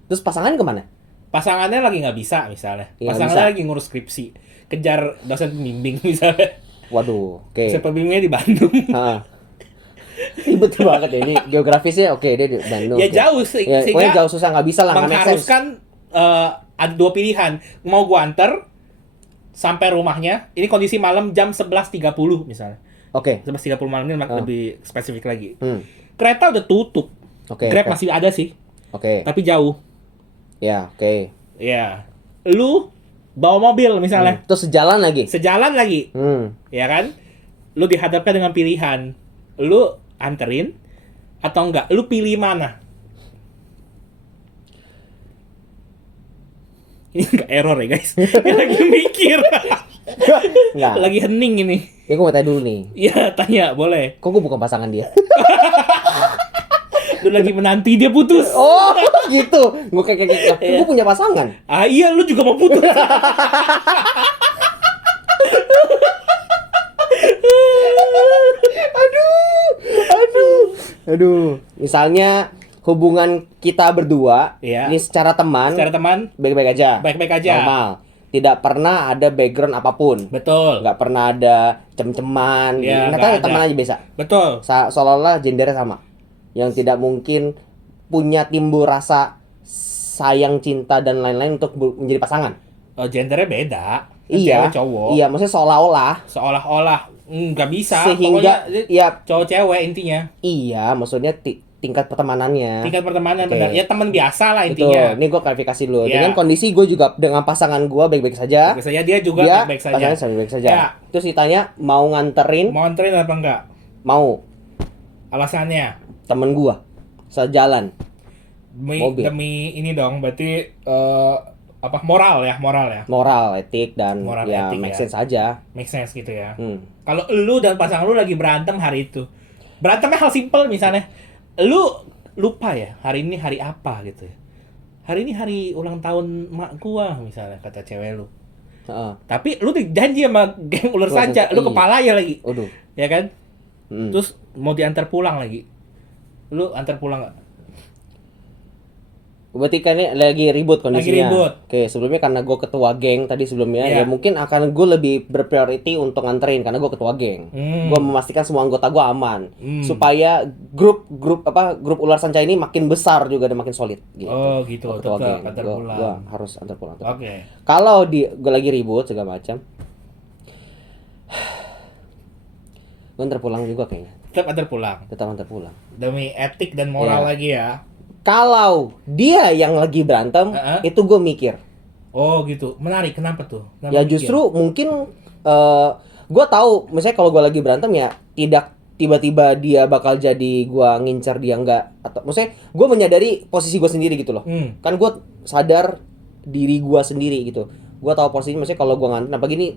Terus pasangan kemana? Pasangannya lagi nggak bisa misalnya. Iya, Pasangannya bisa. lagi ngurus skripsi. Kejar dosen pembimbing misalnya. Waduh, oke. Dosen pembimbingnya di Bandung. Heeh. Ribet banget ya ini geografisnya. Oke, dia di Bandung. Ya oke. jauh Ya, sehingga pokoknya jauh susah nggak bisa lah, nggak make sense. mengharuskan ada dua pilihan. Mau gua anter sampai rumahnya. Ini kondisi malam jam 11.30 misalnya. Oke. 11.30 malam ini lebih spesifik lagi. Kereta udah tutup. Oke. Grab masih ada sih, Oke. tapi jauh. Ya, oke. Ya. Lu bawa mobil misalnya. Terus sejalan lagi. Sejalan lagi. Ya kan? Lu dihadapkan dengan pilihan. Lu anterin atau enggak? Lu pilih mana? Ini nggak error ya guys. Ini lagi mikir. Enggak. Lagi hening ini. Ya gue mau tanya dulu nih. Iya, tanya boleh. Kok gue bukan pasangan dia? Lu lagi menanti dia putus. Oh, gitu. Gue kayak gue punya pasangan. Ah iya, lu juga mau putus. Aduh. Misalnya hubungan kita berdua, Iya. ini secara teman, Secara teman, baik-baik aja. baik-baik aja. Normal. Tidak pernah ada background apapun. Betul. Nggak pernah ada cem-ceman. Iya, Nah, nggak ada. teman aja biasa. Betul. Seolah-olah gendernya sama. Yang tidak mungkin punya timbul rasa sayang, cinta, dan lain-lain untuk menjadi pasangan. Oh, gendernya beda. Kan Iya. Cewek cowok. Iya, maksudnya seolah-olah. Seolah-olah nggak bisa. Sehingga, Pokoknya ya, cowok cewek intinya. iya, maksudnya tingkat pertemanannya. Tingkat pertemanan Oke. benar. Ya teman biasa lah Betul. intinya. Ini gue klarifikasi dulu. Iya. Dengan kondisi gue juga dengan pasangan gue baik-baik saja. Biasanya dia juga Dia baik-baik saja. pasangannya baik-baik saja. Ya. Terus ditanya mau nganterin, Mau anterin apa enggak? mau Alasannya temen gue sejalan. demi, Mobil. demi ini dong. Berarti apa moral ya? Moral, etik, dan Moral, ya etik, make ya. sense aja. Make sense gitu ya. Kalau Kalau lu dan pasangan lu lagi berantem hari itu. Berantemnya hal simple misalnya. Lu lupa ya, hari ini hari apa gitu ya. Hari ini hari ulang tahun mak gua misalnya kata cewek lu. heeh. Tapi lu janji sama geng ular Ular sanca, sanca, lu iya. kepala ya lagi. Waduh. Ya kan? Mm. Terus mau diantar pulang lagi. Lu antar pulang nggak? Berarti kan ini lagi ribut kondisinya. Lagi ribut. Oke, sebelumnya karena gue ketua geng tadi sebelumnya, Iya. ya mungkin akan gue lebih berpriority untuk nganterin karena gue ketua geng. Gue memastikan semua anggota gue aman, supaya grup ular sanca ini makin besar juga dan makin solid. Gitu. Oh gitu, Gua ketua tetap geng. antar Gua pulang. harus antar pulang. Oke. Kalau gue lagi ribut segala macam, gue antar pulang juga kayaknya. Tetap antar pulang. Tetap antar pulang. Demi etik dan moral Iya. lagi ya. Kalau dia yang lagi berantem, itu gue mikir. Oh gitu, menarik. Kenapa tuh? Kenapa Ya mikir? justru mungkin gue tahu, misalnya kalau gue lagi berantem ya tidak tiba-tiba dia bakal jadi gue ngincar dia enggak, atau maksudnya gue menyadari posisi gue sendiri gitu loh. Kan gue sadar diri gue sendiri gitu. Gue tahu posisinya, maksudnya kalau gue nganter, nah begini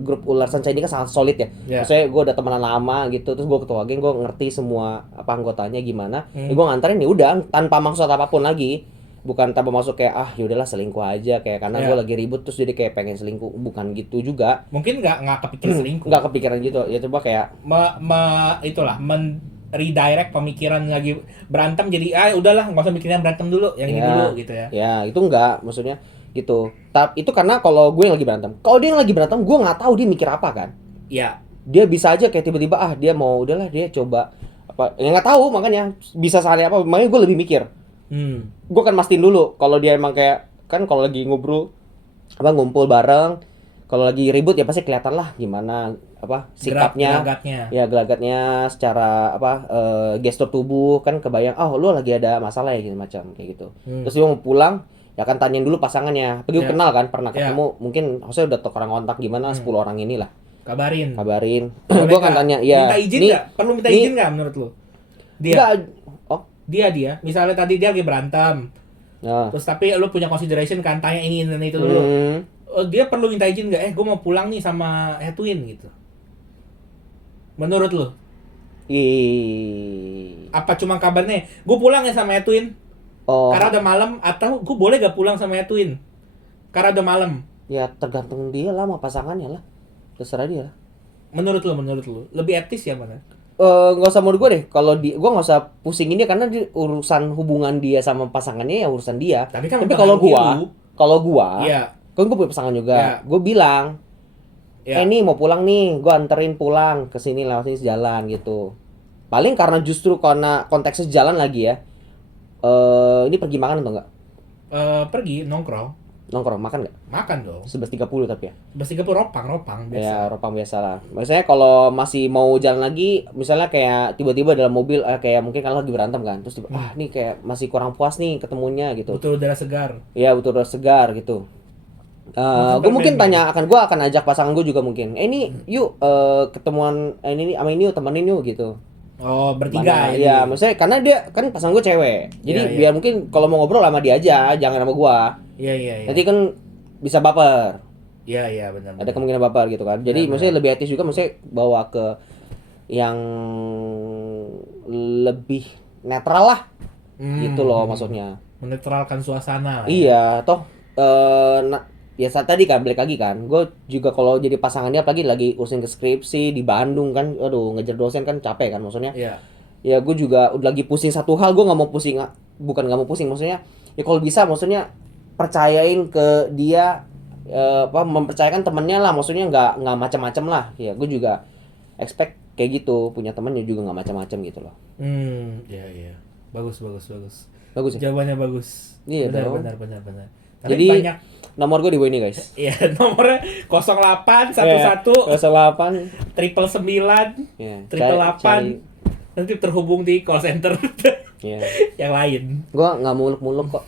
grup ular sanca ini kan sangat solid ya. Yeah. Maksudnya gue udah temenan lama gitu, terus gue ketua geng, gue ngerti semua apa anggotanya gimana. Ya gue nganterin ya udah tanpa maksud apapun lagi. Bukan tanpa masuk kayak yaudahlah selingkuh aja kayak karena gue lagi ribut terus jadi kayak pengen selingkuh, bukan gitu juga. Mungkin nggak kepikiran selingkuh. Nggak kepikiran gitu ya, coba kayak Itulah redirect pemikiran lagi berantem jadi udahlah nggak usah mikirin berantem dulu yang ini Ya. dulu gitu ya. ya itu enggak, maksudnya gitu. Tapi itu karena kalau gue yang lagi berantem, kalau dia yang lagi berantem gue nggak tahu dia mikir apa kan. Ya. Dia bisa aja kayak tiba-tiba dia mau udahlah dia coba apa ya, nggak tahu, makanya bisa saatnya apa, makanya gue lebih mikir. Gue kan mastiin dulu kalau dia emang kayak kan kalau lagi ngobrol ngumpul bareng, kalau lagi ribut ya pasti kelihatan lah gimana apa sikapnya, Gelagatnya. ya gelagatnya secara gestur tubuh kan kebayang, lu lagi ada masalah ya gitu macam kayak gitu. Terus dia mau pulang ya kan tanyain dulu pasangannya, pergi kenal kan, pernah ketemu, mungkin maksudnya udah tukar kontak gimana 10 orang inilah. Kabarin. Gue akan tanya ya Minta izin nih, nggak? Perlu minta izin nggak menurut lu? Dia. enggak, Dia. Misalnya tadi dia lagi berantem. nah. Terus tapi lu punya consideration kan, tanya ini dan itu dulu. Oh, dia perlu minta izin nggak? Gue mau pulang nih sama Edwin gitu. Menurut lu? Apa cuma kabarnya? Gue pulang ya sama Edwin. Oh, Karena udah malam, atau gue boleh gak pulang sama Edwin? Karena udah malam. ya tergantung dia lah sama pasangannya lah. Terserah dia lah. Menurut lu lebih etis ya mana? Nggak usah menurut gue deh. Kalau gue nggak usah pusingin dia karena urusan hubungan dia sama pasangannya ya urusan dia. Tapi kan kalau gue, Iya. kan gue punya pasangan juga. Iya. Gue bilang, Ya. nih mau pulang nih, gue anterin pulang ke sini lewat sini sejalan gitu. Paling karena justru karena konteksnya sejalan lagi ya. Ini pergi makan atau enggak? Pergi nongkrong. Nongkrong makan nggak? Makan dong. 11.30 tapi ya. Bersih ropang biasa. Ya, ropang biasa lah. Maksudnya kalau masih mau jalan lagi, misalnya kayak tiba-tiba dalam mobil, kayak mungkin kalau lagi berantem kan, terus tiba, nih kayak masih kurang puas nih ketemunya gitu. Betul udara segar. Ya, butuh udara segar gitu. Gue mungkin gue akan ajak pasangan gue juga mungkin. Ini yuk ketemuan ini sama ini yuk, temenin yuk gitu. Oh, bertiga Mana, ya. Maksudnya karena dia kan pasangan gue cewek. Jadi Iya. biar mungkin kalau mau ngobrol sama dia aja, jangan sama gue. Iya. Nanti kan bisa baper. Iya benar. Ada kemungkinan baper gitu kan. Jadi Benar, maksudnya lebih etis juga, maksudnya bawa ke yang lebih netral lah. Gitu loh maksudnya. Menetralkan suasana lah. Iya, toh ya saat tadi kan balik lagi kan. Gue juga kalau jadi pasangan dia apalagi lagi urusin ke skripsi di Bandung kan. Aduh, ngejar dosen kan capek kan maksudnya. Iya. Ya gue juga udah lagi pusing satu hal, gue nggak mau pusing, bukan nggak mau pusing maksudnya. Ya kalau bisa maksudnya percayain ke dia mempercayakan temennya lah, maksudnya nggak macam-macam lah. Ya gue juga expect kayak gitu, punya temennya juga nggak macam-macam gitu loh. Iya. Bagus. Bagus ya. Jawabannya bagus. Iya, dong. Benar. Tapi Jadi banyak. nomor gue di bawah ini guys. Iya, nomornya 0811 08 triple 9 ya, triple cari- 8. Nanti terhubung di call center ya. yang lain. Gue nggak muluk-muluk kok.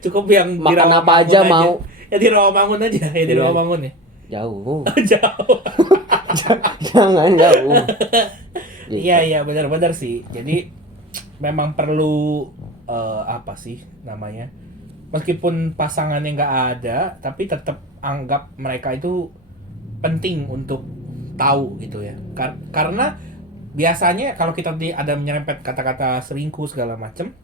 Cukup yang di Makan apa Rawamangun aja mau. Ya di Rawamangun aja, ya di Iya. Rawamangun ya. Jauh. Jauh. Jangan jauh. Gitu. Iya benar sih. Jadi memang perlu apa sih namanya? Meskipun pasangannya nggak ada, tapi tetap anggap mereka itu penting untuk tahu gitu ya. Karena biasanya kalau kita ada menyerempet kata-kata selingkuh segala macem,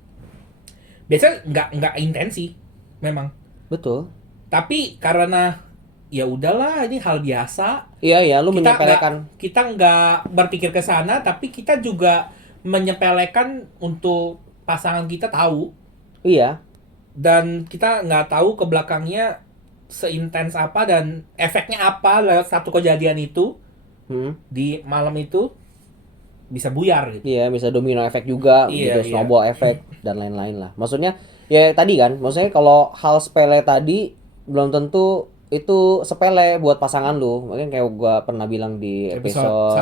biasanya nggak intensi, memang. Betul. Tapi karena ya udahlah ini hal biasa. Iya, lu menyepelekan. Kita nggak berpikir ke sana, tapi kita juga menyepelekan untuk pasangan kita tahu. Iya. Dan kita nggak tahu ke belakangnya seintens apa dan efeknya apa lewat satu kejadian itu di malam itu bisa buyar gitu. Iya, bisa domino efek juga, Iya, gitu, snowball efek dan lain-lain lah. Maksudnya ya tadi kan, maksudnya kalau hal sepele tadi belum tentu itu sepele buat pasangan lu. Makanya kayak gua pernah bilang di episode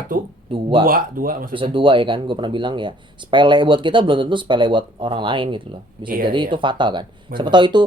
2. Dua Episode maksudnya. 2 ya kan, gua pernah bilang ya, sepele buat kita belum tentu sepele buat orang lain gitu loh. Bisa Iya, jadi iya. itu fatal kan. Benar. Siapa tahu itu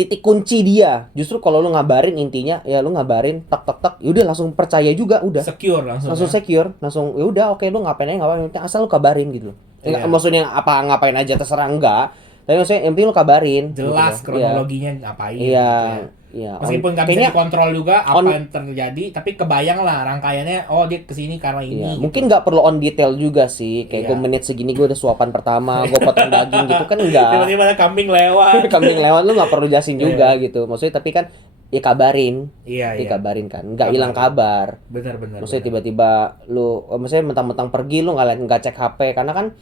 titik kunci dia. Justru kalau lu ngabarin intinya, ya lu ngabarin tek, yaudah langsung percaya juga udah. Secure langsung. Langsung Ya. secure, langsung ya udah oke lu ngapain aja ngapain, asal lu kabarin gitu loh. Iya. Maksudnya apa ngapain aja terserah enggak. Tapi maksudnya yang penting lu kabarin. Jelas gitu loh. kronologinya ngapain. Iya. gitu ya. Iya. Meskipun nggak bisa Kayaknya dikontrol juga apa yang terjadi, tapi kebayang lah rangkaiannya. Oh dia kesini karena ini. iya, gitu. mungkin nggak perlu on detail juga sih. Kayak Iya. gue menit segini gue udah suapan pertama, gue potong daging gitu kan enggak. Tiba-tiba ada kambing lewat. Kambing lewat lu nggak perlu jelasin juga gitu. Maksudnya tapi kan ya kabarin. Iya. Dikabarin kan. Nggak hilang kabar. Benar. Maksudnya tiba-tiba lu maksudnya mentang-mentang pergi lu nggak cek HP karena kan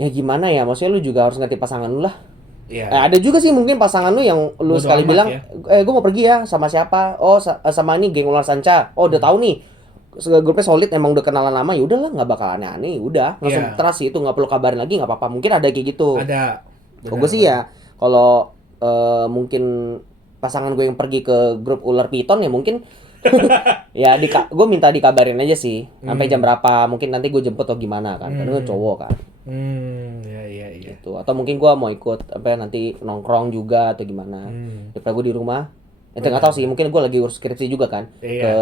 ya gimana ya, maksudnya lu juga harus ngerti pasangan lu lah. Iya. Ada juga sih mungkin pasangan lu yang lu Bodo sekali amat bilang, ya. gue mau pergi ya sama siapa? Oh sama ini geng ular sanca. Oh udah tahu nih. Grupnya solid, emang udah kenalan lama, ya udahlah nggak bakal aneh-aneh, udah langsung Iya. trust sih, itu nggak perlu kabarin lagi, nggak apa-apa. Mungkin ada kayak gitu. Ada. Kalau gue sih ya, kalau mungkin pasangan gue yang pergi ke grup ular piton ya mungkin ya gue minta dikabarin aja sih sampai jam berapa, mungkin nanti gue jemput atau gimana kan, karena gue cowok kan. Iya. Gitu. Atau mungkin gua mau ikut apa ya, nanti nongkrong juga atau gimana. Daripada gua di rumah. Itu nggak tahu sih, mungkin gua lagi urus skripsi juga kan. Iya.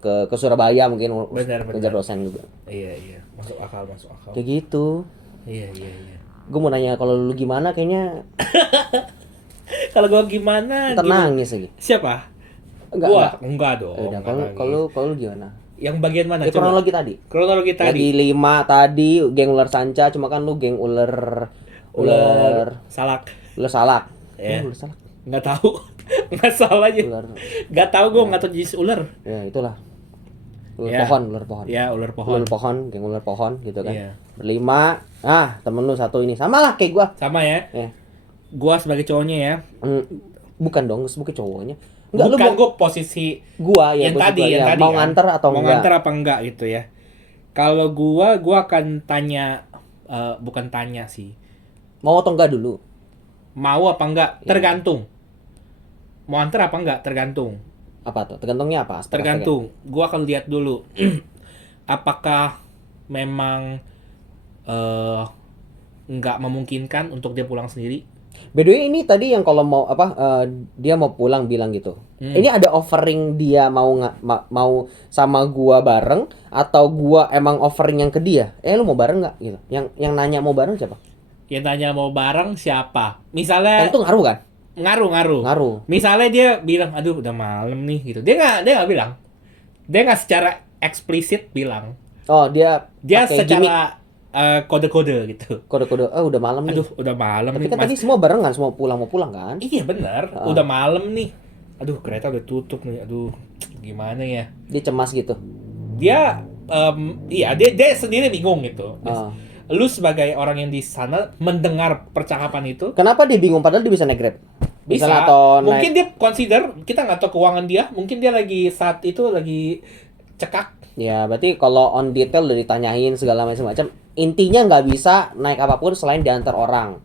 Ke Surabaya mungkin Benar. ngejar dosen juga. Iya. Masuk akal. Kayak gitu. Iya. Gua mau nanya kalau lu gimana, kayaknya Kalau gua gimana? nangis lagi. Siapa? Enggak dong. Udah, enggak kalau lu gimana? yang bagian mana? Ya, Coba. kronologi tadi. Kronologi tadi. Lagi 5 tadi geng ular sanca, cuma kan lu geng ular salak. salak. Ya. Ular salak. Nggak tahu. Nggak salah aja. Ular. Nggak tahu gue nggak tahu jenis ular. Ya, itulah. Ya. Ular pohon. Ya ular pohon. Ular pohon, geng ular pohon gitu kan. Iya. Berlima. Temen lu satu ini. Sama lah kayak gua. Sama ya. Ya. Gua sebagai cowoknya ya. Bukan dong, sebagai cowoknya. Bukan lu gue posisi gua ya, yang posisi tadi, gua, yang ya. tadi Mau kan. nganter atau mau enggak? nganter apa enggak gitu ya. Kalau gua akan tanya, bukan tanya sih. Mau atau enggak dulu? Mau apa enggak? Iya. Tergantung. Mau anter apa enggak? Tergantung. Apa tuh? Tergantungnya apa? Aspek-aspeknya? Tergantung. Gua akan lihat dulu. Apakah memang nggak memungkinkan untuk dia pulang sendiri? By the way, ini tadi yang kalau mau dia mau pulang bilang gitu. Ini ada offering dia mau sama gua bareng atau gua emang offering yang ke dia? Lu mau bareng nggak gitu? Yang nanya mau bareng siapa? Yang tanya mau bareng siapa? Kan Misalnya itu ngaruh kan? Ngaruh. Ngaruh. Misalnya dia bilang, aduh udah malam nih gitu. Dia nggak bilang. Dia nggak secara eksplisit bilang. Oh, dia Dia pakai gimmick, secara kode-kode gitu. kode-kode. Oh, udah malam nih. Aduh udah malam Tapi nih. kan tadi semua barengan, semua mau pulang kan? Iya benar. Ah. Udah malam nih. Aduh kereta udah tutup nih. Aduh gimana ya? Dia cemas gitu. Dia iya dia sendiri bingung gitu. Ah. Lu sebagai orang yang di sana mendengar percakapan itu Kenapa dia bingung padahal dia bisa naik Grab? bisa Misalnya atau mungkin naik, dia consider kita nggak tahu keuangan dia, mungkin dia lagi saat itu lagi cekak. ya berarti kalau on detail udah ditanyain segala macam. Intinya nggak bisa naik apapun selain diantar orang.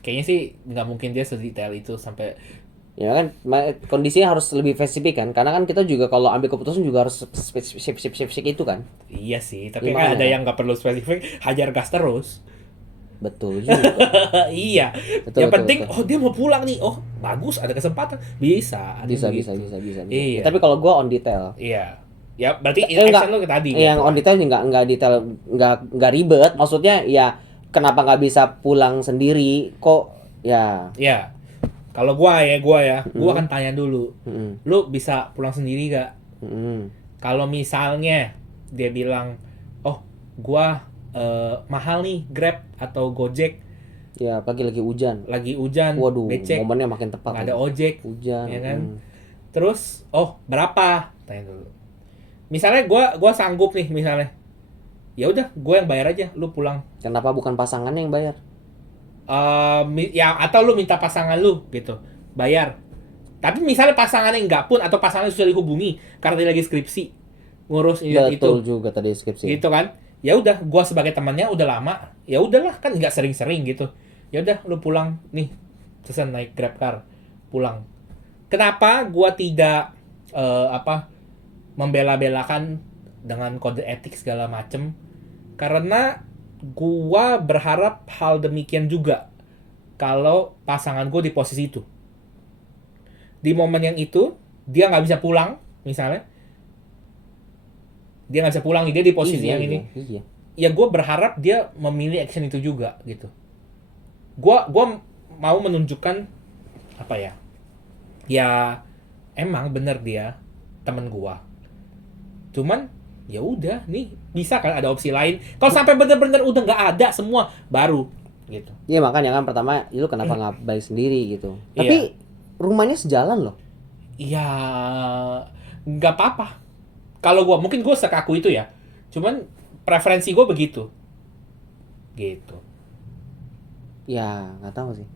Kayaknya sih nggak mungkin dia sedetail itu sampai Ya kan kondisinya harus lebih spesifik kan, karena kan kita juga kalau ambil keputusan juga harus spesifik itu kan. iya sih, tapi Iya, kan makanya ada kan. yang nggak perlu spesifik, hajar gas terus. Betul juga. Iya. Betul, Yang betul, penting betul. oh dia mau pulang nih. Oh, bagus ada kesempatan. Bisa. Ada bisa, yang bisa, begitu. bisa. Iya. Ya, tapi kalau gua on detail, Iya. Ya berarti enggak, action lu ke tadi. yang gitu. on detail nggak detail, nggak ribet. Maksudnya ya kenapa nggak bisa pulang sendiri? Kok ya? Iya. Kalau gua ya, gua akan tanya dulu. Mm-mm. Lu bisa pulang sendiri gak? Mm-mm. Kalau misalnya dia bilang, "Oh, gua mahal nih Grab atau Gojek, Ya apalagi lagi hujan. lagi hujan, Waduh, becek, momennya makin tepat. nggak ada lagi. ojek." Hujan. Ya kan? Terus, "Oh, berapa?" Tanya dulu. Misalnya gua sanggup nih misalnya. Ya udah, gua yang bayar aja, lu pulang. Kenapa bukan pasangannya yang bayar? Ya atau lu minta pasangan lu gitu bayar, tapi misalnya pasangannya enggak pun atau pasangannya sudah dihubungi karena dia lagi skripsi ngurus ini dan itu Betul juga tadi deskripsi. gitu kan, ya udah gua sebagai temannya udah lama, ya udahlah kan nggak sering-sering gitu, ya udah lu pulang nih, pesan naik Grab car pulang. Kenapa gua tidak membela-belakan dengan kode etik segala macem, karena gua berharap hal demikian juga kalau pasangan gua di posisi itu. Di momen yang itu, dia nggak bisa pulang, misalnya. Dia nggak bisa pulang, dia di posisi yang ini. Iya. Ya gua berharap dia memilih action itu juga, gitu. Gua mau menunjukkan, apa ya, ya emang bener dia temen gua. Cuman ya udah nih bisa kan ada opsi lain. Kalau sampai bener-bener udah nggak ada semua baru gitu. Iya makanya kan pertama lu kenapa nggak balik sendiri gitu. Iya. Tapi rumahnya sejalan loh. Ya nggak apa-apa. Kalau mungkin gua sekaku itu ya. Cuman preferensi gua begitu. Gitu. Ya nggak tahu sih.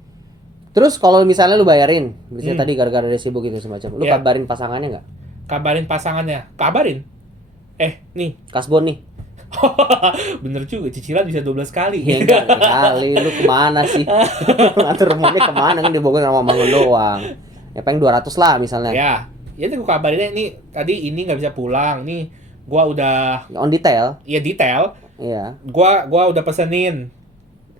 Terus kalau misalnya lu bayarin, misalnya Hmm. tadi gara-gara dia sibuk gitu semacam, lu Iya. kabarin pasangannya nggak? Kabarin pasangannya. Kabarin. Nih. Kasbon nih. Bener juga cicilan bisa 12 kali. Ya enggak kali, lu kemana sih? Ngatur rumahnya kemana kan di Bogor sama Mangun doang. Ya paling 200 lah misalnya. Ya itu gua kabarinnya nih tadi ini nggak bisa pulang nih. Gua udah On detail. ya detail. Iya. Gua udah pesenin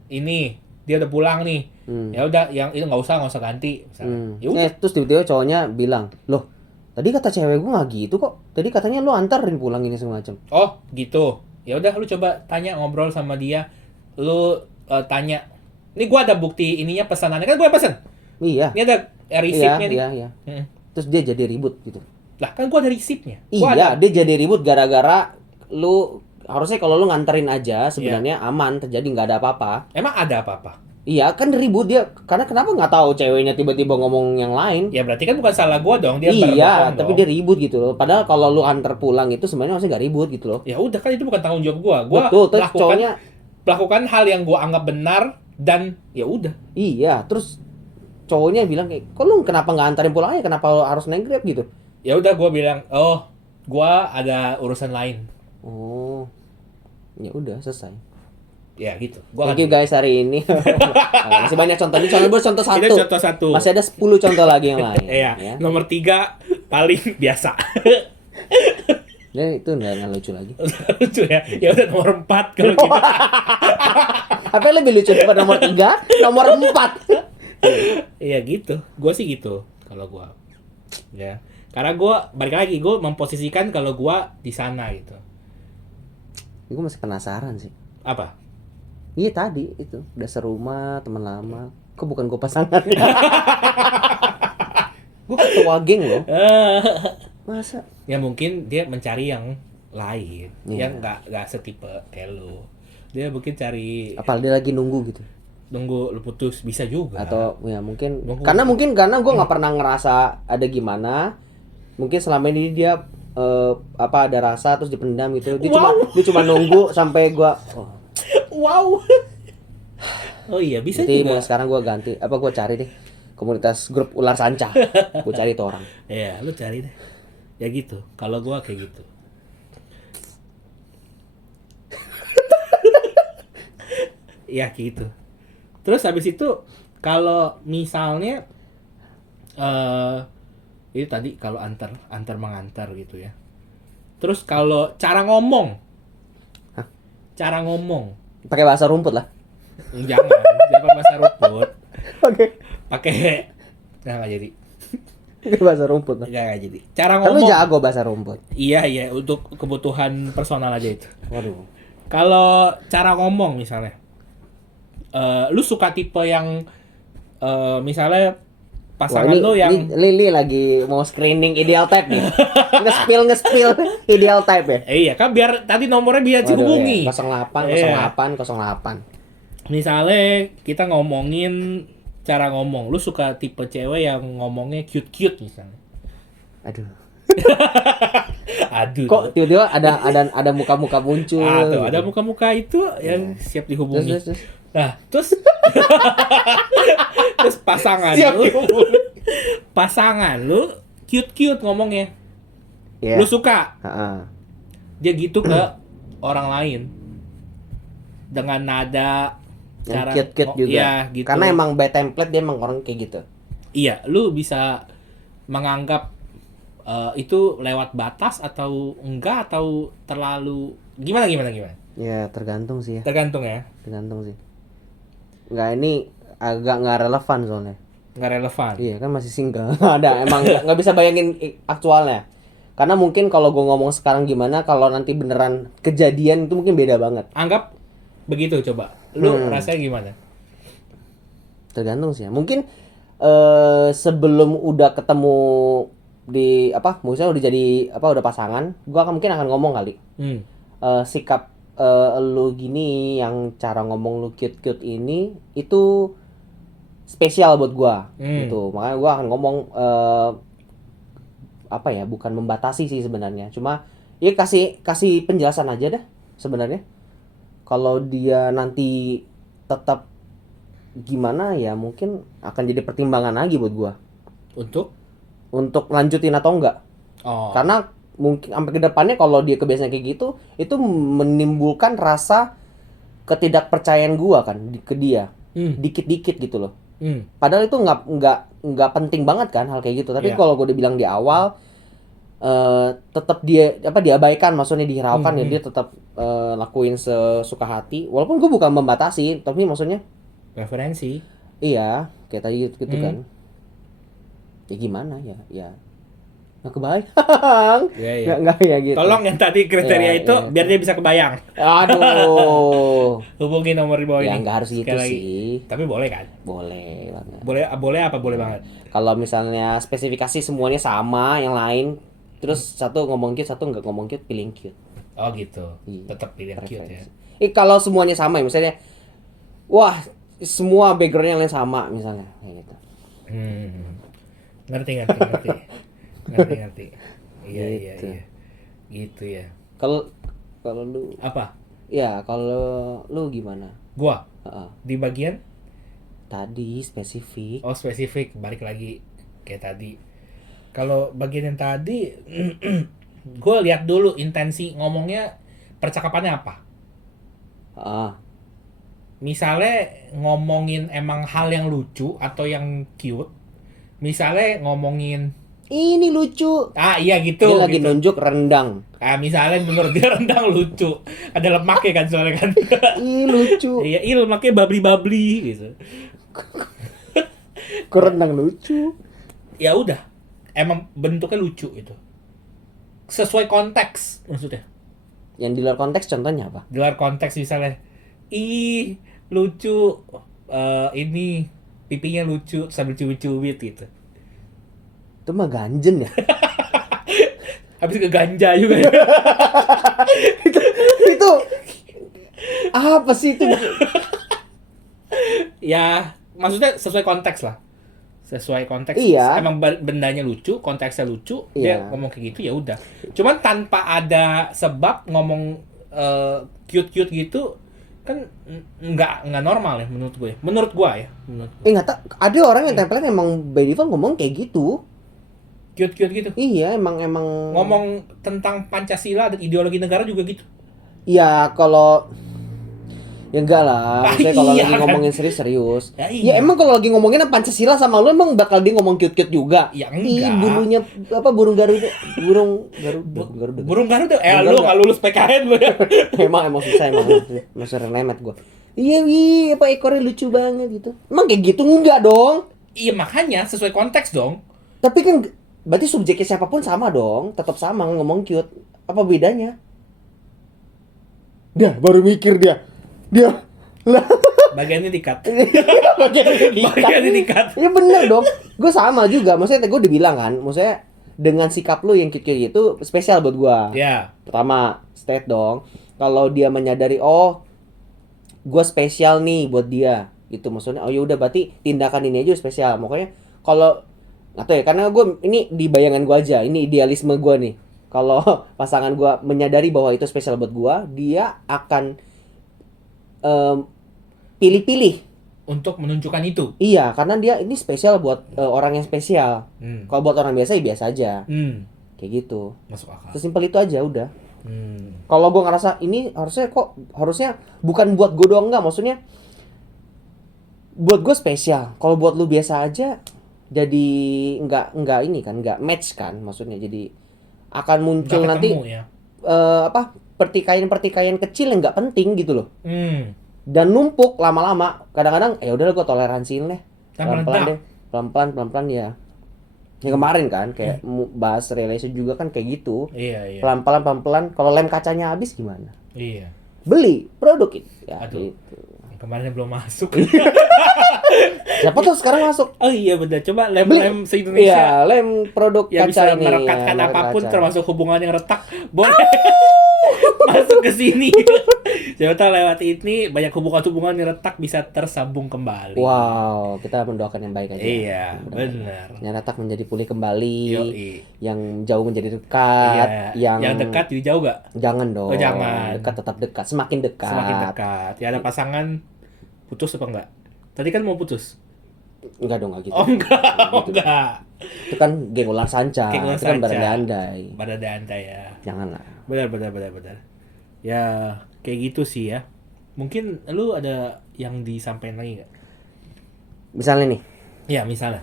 ini dia udah pulang nih. Ya udah yang itu nggak usah ganti. Misalnya. Ya udah. Terus tiba-tiba cowoknya bilang, "Loh, tadi kata cewek gua nggak gitu kok. Tadi katanya lu anterin pulang ini semacam." Oh gitu. Ya udah lu coba tanya ngobrol sama dia. Lu tanya. Ini gua ada bukti ininya pesanannya kan gua pesen. Iya. Ini ada receipt-nya nih. Iya. Mm. Terus dia jadi ribut gitu. Lah kan gua ada receipt-nya. Gua Iya, ada. dia jadi ribut gara-gara lu harusnya kalau lu nganterin aja sebenarnya aman, terjadi nggak ada apa-apa. Emang ada apa-apa? Iya, kan ribut dia. Karena kenapa nggak tahu ceweknya tiba-tiba ngomong yang lain? Ya berarti kan bukan salah gua dong. Dia Iya, berbohong tapi dong. dia ribut gitu loh. Padahal kalau lu antar pulang itu sebenarnya harusnya nggak ribut gitu loh. Ya udah kan itu bukan tanggung jawab gua. Gua Betul, terus cowoknya melakukan hal yang gua anggap benar dan ya udah. iya, terus cowoknya bilang kayak, "Kok lu kenapa nggak antarin pulang aja? Kenapa lu harus naik Grab gitu?" Ya udah gua bilang, "Oh, gua ada urusan lain." Oh. Ya udah, selesai. Ya gitu. Gua Thank you guys hari ini. Nah, masih banyak contoh. Ini contoh satu. Ini contoh satu. Masih ada 10 contoh lagi yang lain. Iya. Ya. Nomor 3 paling biasa. Dan itu nggak lucu lagi. Lucu ya. Ya udah nomor 4 kalau gitu. Apa yang lebih lucu daripada nomor 3? Nomor 4. Iya gitu. Gua sih gitu kalau gua. Ya. Karena gua balik lagi gua memposisikan kalau gua di sana gitu. Gue masih penasaran sih. Apa? Iya tadi itu udah serumah teman lama. Kok bukan gue pasangan? Gue ketua geng loh. Masa? Ya mungkin dia mencari yang lain, Iya. yang nggak setipe kayak lu. Dia mungkin cari Apa dia lagi nunggu gitu? nunggu lu putus, bisa juga. Atau ya mungkin Nunggu. karena gue nggak pernah ngerasa ada gimana. Mungkin selama ini dia ada rasa terus dipendam gitu. Dia cuma nunggu sampai gue. Wow. Oh iya, bisa Jadi juga. mulai sekarang gue ganti gue cari deh komunitas grup ular sanca. Gue cari tuh orang. Iya, lu cari deh. Ya gitu. Kalau gua kayak gitu. Ya gitu. Terus habis itu kalau misalnya itu tadi kalau antar mengantar gitu ya. Terus kalau cara ngomong. Hah? Cara ngomong. Pakai bahasa rumput lah. Jangan bahasa rumput. Oke. Pakai nggak jadi. Pakai bahasa rumput lah. Nggak jadi. Cara Kan lu ngomong. jago bahasa rumput. Iya, untuk kebutuhan personal aja itu. Waduh. Kalau cara ngomong misalnya, lu suka tipe yang misalnya pasangan Wah, lu yang ini Lili lagi mau screening ideal type nih. nge-spill ideal type ya. iya kan biar tadi nomornya biar dihubungi. 08 Iya. 08 08. Misalnya kita ngomongin cara ngomong, lu suka tipe cewek yang ngomongnya cute misalnya. Aduh. Aduh. Kok tiba-tiba ada muka-muka muncul. tuh, gitu. ada muka-muka itu yang siap dihubungi. Terus. Nah, terus terus pasangan Siap lu, dihubungi. pasangan lu cute ngomongnya. Iya. Lu suka Heeh. dia gitu ke orang lain dengan nada Yang cara cute juga. Iya, gitu. Karena emang by template dia emang orang kayak gitu. Iya, lu bisa menganggap itu lewat batas atau enggak atau terlalu gimana? Ya tergantung sih ya. Tergantung ya. Tergantung sih. Nggak, ini agak nggak relevan soalnya. Nggak relevan. Iya kan masih single. Ada emang nggak bisa bayangin aktualnya. Karena mungkin kalau gue ngomong sekarang gimana, kalau nanti beneran kejadian itu mungkin beda banget. Anggap begitu coba. Lu rasanya gimana? Tergantung sih ya. Mungkin sebelum udah ketemu di maksudnya udah jadi udah pasangan, gua mungkin akan ngomong kali. Sikap lu gini yang cara ngomong lu cute ini itu spesial buat gua gitu. Makanya gua akan ngomong bukan membatasi sih sebenarnya. Cuma ya kasih penjelasan aja dah sebenarnya. Kalau dia nanti tetap gimana ya mungkin akan jadi pertimbangan lagi buat gua untuk lanjutin atau enggak. Oh. Karena mungkin sampai ke depannya kalau dia kebiasaan kayak gitu itu menimbulkan rasa ketidakpercayaan gua kan ke dia. Dikit-dikit gitu loh. Padahal itu nggak penting banget kan hal kayak gitu. Tapi kalau gue udah bilang di awal tetap dia diabaikan, maksudnya dihiraukan ya dia tetap lakuin sesuka hati. Walaupun gue bukan membatasi, tapi maksudnya preferensi. iya, kayak tadi gitu kan. Ya gimana ya. Nggak kebayang. Iya. Nggak ya gitu. Tolong yang tadi kriteria Iya, itu iya. biar dia bisa kebayang. Aduh. Hubungi nomor di bawah Ya ini. nggak harus gitu Sekali lagi. sih. Tapi boleh kan? Boleh banget. Boleh apa boleh banget. Kalau misalnya spesifikasi semuanya sama, yang lain terus satu ngomong cute, satu nggak ngomong cute, pilih yang cute. Oh gitu. Iya, Tetap pilih yang cute ya. Kalau semuanya sama ya, misalnya wah semua backgroundnya yang lain sama misalnya kayak gitu. Ngerti. Iya. Gitu ya. Kalau lu Apa? ya kalau lu gimana? Gua Heeh. di bagian Tadi spesifik. spesifik balik lagi kayak tadi. Kalau bagian yang tadi gue lihat dulu intensi ngomongnya, percakapannya apa. Heeh. Misalnya ngomongin emang hal yang lucu atau yang cute. Misalnya ngomongin Ini lucu. iya gitu. Dia lagi gitu. nunjuk rendang. Misalnya menurut dia rendang lucu. Ada lemaknya kan soalnya kan. Ih lucu. Iya, lemaknya babli-babli gitu. Kok rendang lucu? Ya udah. Emang bentuknya lucu itu. Sesuai konteks maksudnya. Yang di luar konteks contohnya apa? Di luar konteks misalnya lucu ini pipinya lucu sambil cubit-cubit gitu. Itu mah ganjen ya. Habis ke ganja juga ya. Itu apa sih itu? Ya, maksudnya sesuai konteks lah. Sesuai konteks. Iya. Emang bendanya lucu, konteksnya lucu, dia Iya. ngomong kayak gitu ya udah. Cuman tanpa ada sebab ngomong cute-cute gitu kan nggak normal ya menurut gue. Menurut gue ya, menurut gue. Nggak tahu. Ada orang yang template emang by default ngomong kayak gitu. Cute-cute gitu. Iya, emang Ngomong tentang Pancasila dan ideologi negara juga gitu. Ya kalau ya enggak lah, maksudnya kalau Iya lagi kan? ngomongin serius. Ya Ya iya. emang kalau lagi ngomongin Pancasila sama lu emang bakal dia ngomong cute-cute juga. Ya Ih, enggak. bulunya apa burung Garuda, burung Garuda. Burung Garuda. Burung Lu Garuda. nggak lulus PKN lu ya. emang susah emang. Masuk remet gua. Iya, apa ekornya lucu banget gitu. Emang kayak gitu enggak dong. Iya makanya sesuai konteks dong. Tapi kan berarti subjeknya siapapun sama dong, tetap sama ngomong cute. Apa bedanya? Dia baru mikir dia. Lah, Bagiannya dikat. bagian dikat. Ya bener dong. Gue sama juga. Maksudnya gue udah bilang kan. Maksudnya dengan sikap lu yang cute itu spesial buat gue. Ya. Pertama, state dong. Kalau dia menyadari, oh, gue spesial nih buat dia. Itu maksudnya, oh ya udah berarti tindakan ini aja spesial. Makanya kalau nggak tahu ya, karena gue ini di bayangan gue aja. Ini idealisme gue nih. Kalau pasangan gue menyadari bahwa itu spesial buat gue, dia akan pilih-pilih. Untuk menunjukkan itu. Iya, karena dia ini spesial buat orang yang spesial. Kalau buat orang biasa ya biasa aja. Kayak gitu. Masuk akal. Sesimpel itu aja udah. Kalau gue ngerasa ini harusnya bukan buat gue doang, enggak, maksudnya buat gue spesial. Kalau buat lu biasa aja jadi enggak ini kan, enggak match kan, maksudnya jadi akan muncul Nggak nanti ketemu ya. pertikaian kecil yang enggak penting gitu loh. Dan numpuk lama-lama. Kadang-kadang ya udah gue toleransiin deh. Pelan-pelan deh. Pelan-pelan ya. Yang kemarin kan kayak bahas relation juga kan kayak gitu. Iya. Pelan-pelan kalau lem kacanya habis gimana? Iya. Beli produk itu. Ya, Aduh. gitu. Kemarin belum masuk. Siapa tuh sekarang masuk? Oh iya benar. Coba Beli. lem se-Indonesia Iya, lem produk yang kaca bisa ini. merekatkan ya, apapun kaca. termasuk hubungan yang retak. Boleh masuk ke sini. Siapa tahu lewat ini banyak hubungan-hubungan yang retak bisa tersambung kembali. Wow, kita mendoakan yang baik aja. Iya, benar. Yang retak menjadi pulih kembali. Yoi. Yang jauh menjadi dekat. Iya. Yang dekat jadi jauh gak? Jangan dong. Oh, jangan. Dekat tetap dekat, semakin dekat. Semakin dekat. Ya ada pasangan putus apa enggak? Tadi kan mau putus. Enggak dong, enggak gitu. Oh enggak, oh Gitu. enggak. Itu kan geng ular sanca. Geng ular Itu kan sanca. berandai-andai. Berandai-andai ya. Janganlah. Benar. Ya kayak gitu sih ya. Mungkin lu ada yang disampaikan lagi nggak? Misalnya nih, Ya misalnya.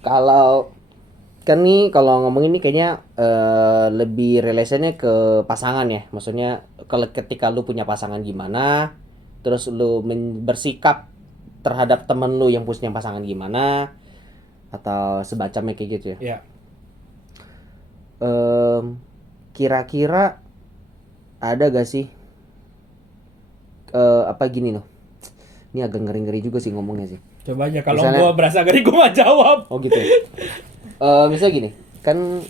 kalau kan nih kalau ngomongin ini kayaknya lebih relationnya ke pasangan ya. Maksudnya kalau ketika lu punya pasangan gimana, terus lu bersikap terhadap temen lu yang punya pasangan gimana, atau sebacamnya kayak gitu ya. Ya. Kira-kira ada gak sih apa gini loh. Ini agak ngeri-ngeri juga sih ngomongnya sih. Coba aja kalau Misalnya- gua berasa gari gua nggak jawab. Oh gitu. Misalnya gini, kan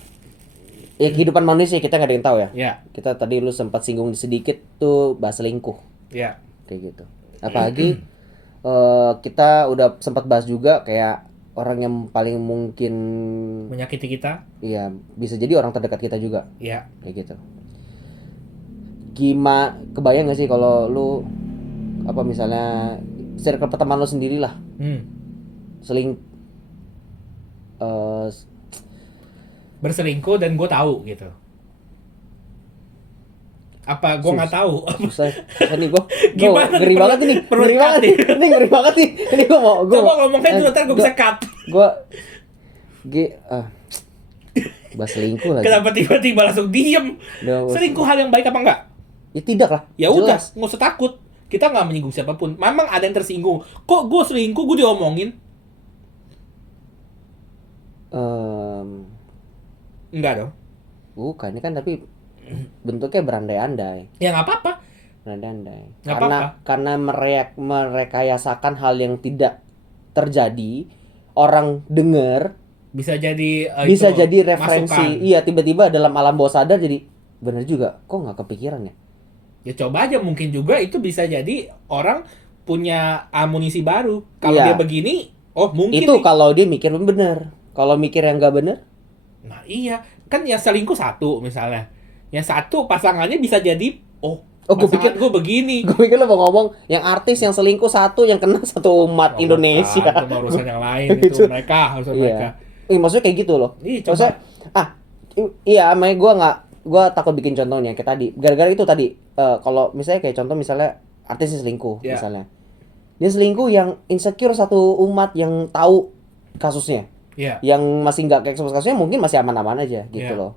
ya kehidupan manusia kita nggak ada yang tahu ya. Ya. Kita tadi lu sempat singgung sedikit tuh bahas selingkuh Ya. kayak gitu. Apalagi kita udah sempat bahas juga kayak orang yang paling mungkin Menyakiti kita. ya bisa jadi orang terdekat kita juga Ya. kayak gitu. Kebayang gak sih kalau lu apa misalnya circle pertemanan lu sendiri lah seling Berselingkuh dan gua tahu gitu. Apa gua nggak tahu? susah nih gua Gimana ngeri nih, banget ini perlu ngeri banget nih dikat ini ngeri banget nih ini gua Coba ngomongnya dulu ntar gua bisa cut. bahas selingkuh lagi. Kenapa tiba-tiba langsung diem? Udah, Selingkuh hal yang baik apa enggak? ya tidak lah. Ya udah, Jelas. nggak usah takut. Kita nggak menyinggung siapapun. Memang ada yang tersinggung. Kok gue selingkuh, gue diomongin? Enggak dong. Bukan ini kan tapi bentuknya berandai-andai. Ya nggak apa-apa. Berandai-andai. Nggak Karena merekayasakan hal yang tidak terjadi, orang denger, Bisa jadi bisa itu, jadi referensi. masukan. Iya, tiba-tiba dalam alam bawah sadar jadi bener juga. Kok nggak kepikiran ya? Ya coba aja, mungkin juga itu bisa jadi orang punya amunisi baru. Kalau Iya. dia begini, oh mungkin Itu nih. kalau dia mikir bener. Kalau mikir yang nggak bener, Nah iya, kan yang selingkuh satu misalnya. Yang satu pasangannya bisa jadi, oh gue pasangan pikir gue begini. gue pikir lo mau ngomong yang artis yang selingkuh satu yang kena satu umat Oh, Indonesia. bukan, itu mah urusan yang lain, itu mereka, urusan mereka. Iya. Maksudnya kayak gitu loh. Ih, coba. Maksudnya iya, makanya gue takut bikin contohnya kayak tadi. Gara-gara itu tadi kalau misalnya kayak contoh misalnya artis yang selingkuh Iya. misalnya. Dia selingkuh yang insecure satu umat yang tahu kasusnya. Iya. Yang masih nggak kayak kasusnya mungkin masih aman-aman aja gitu Iya. loh.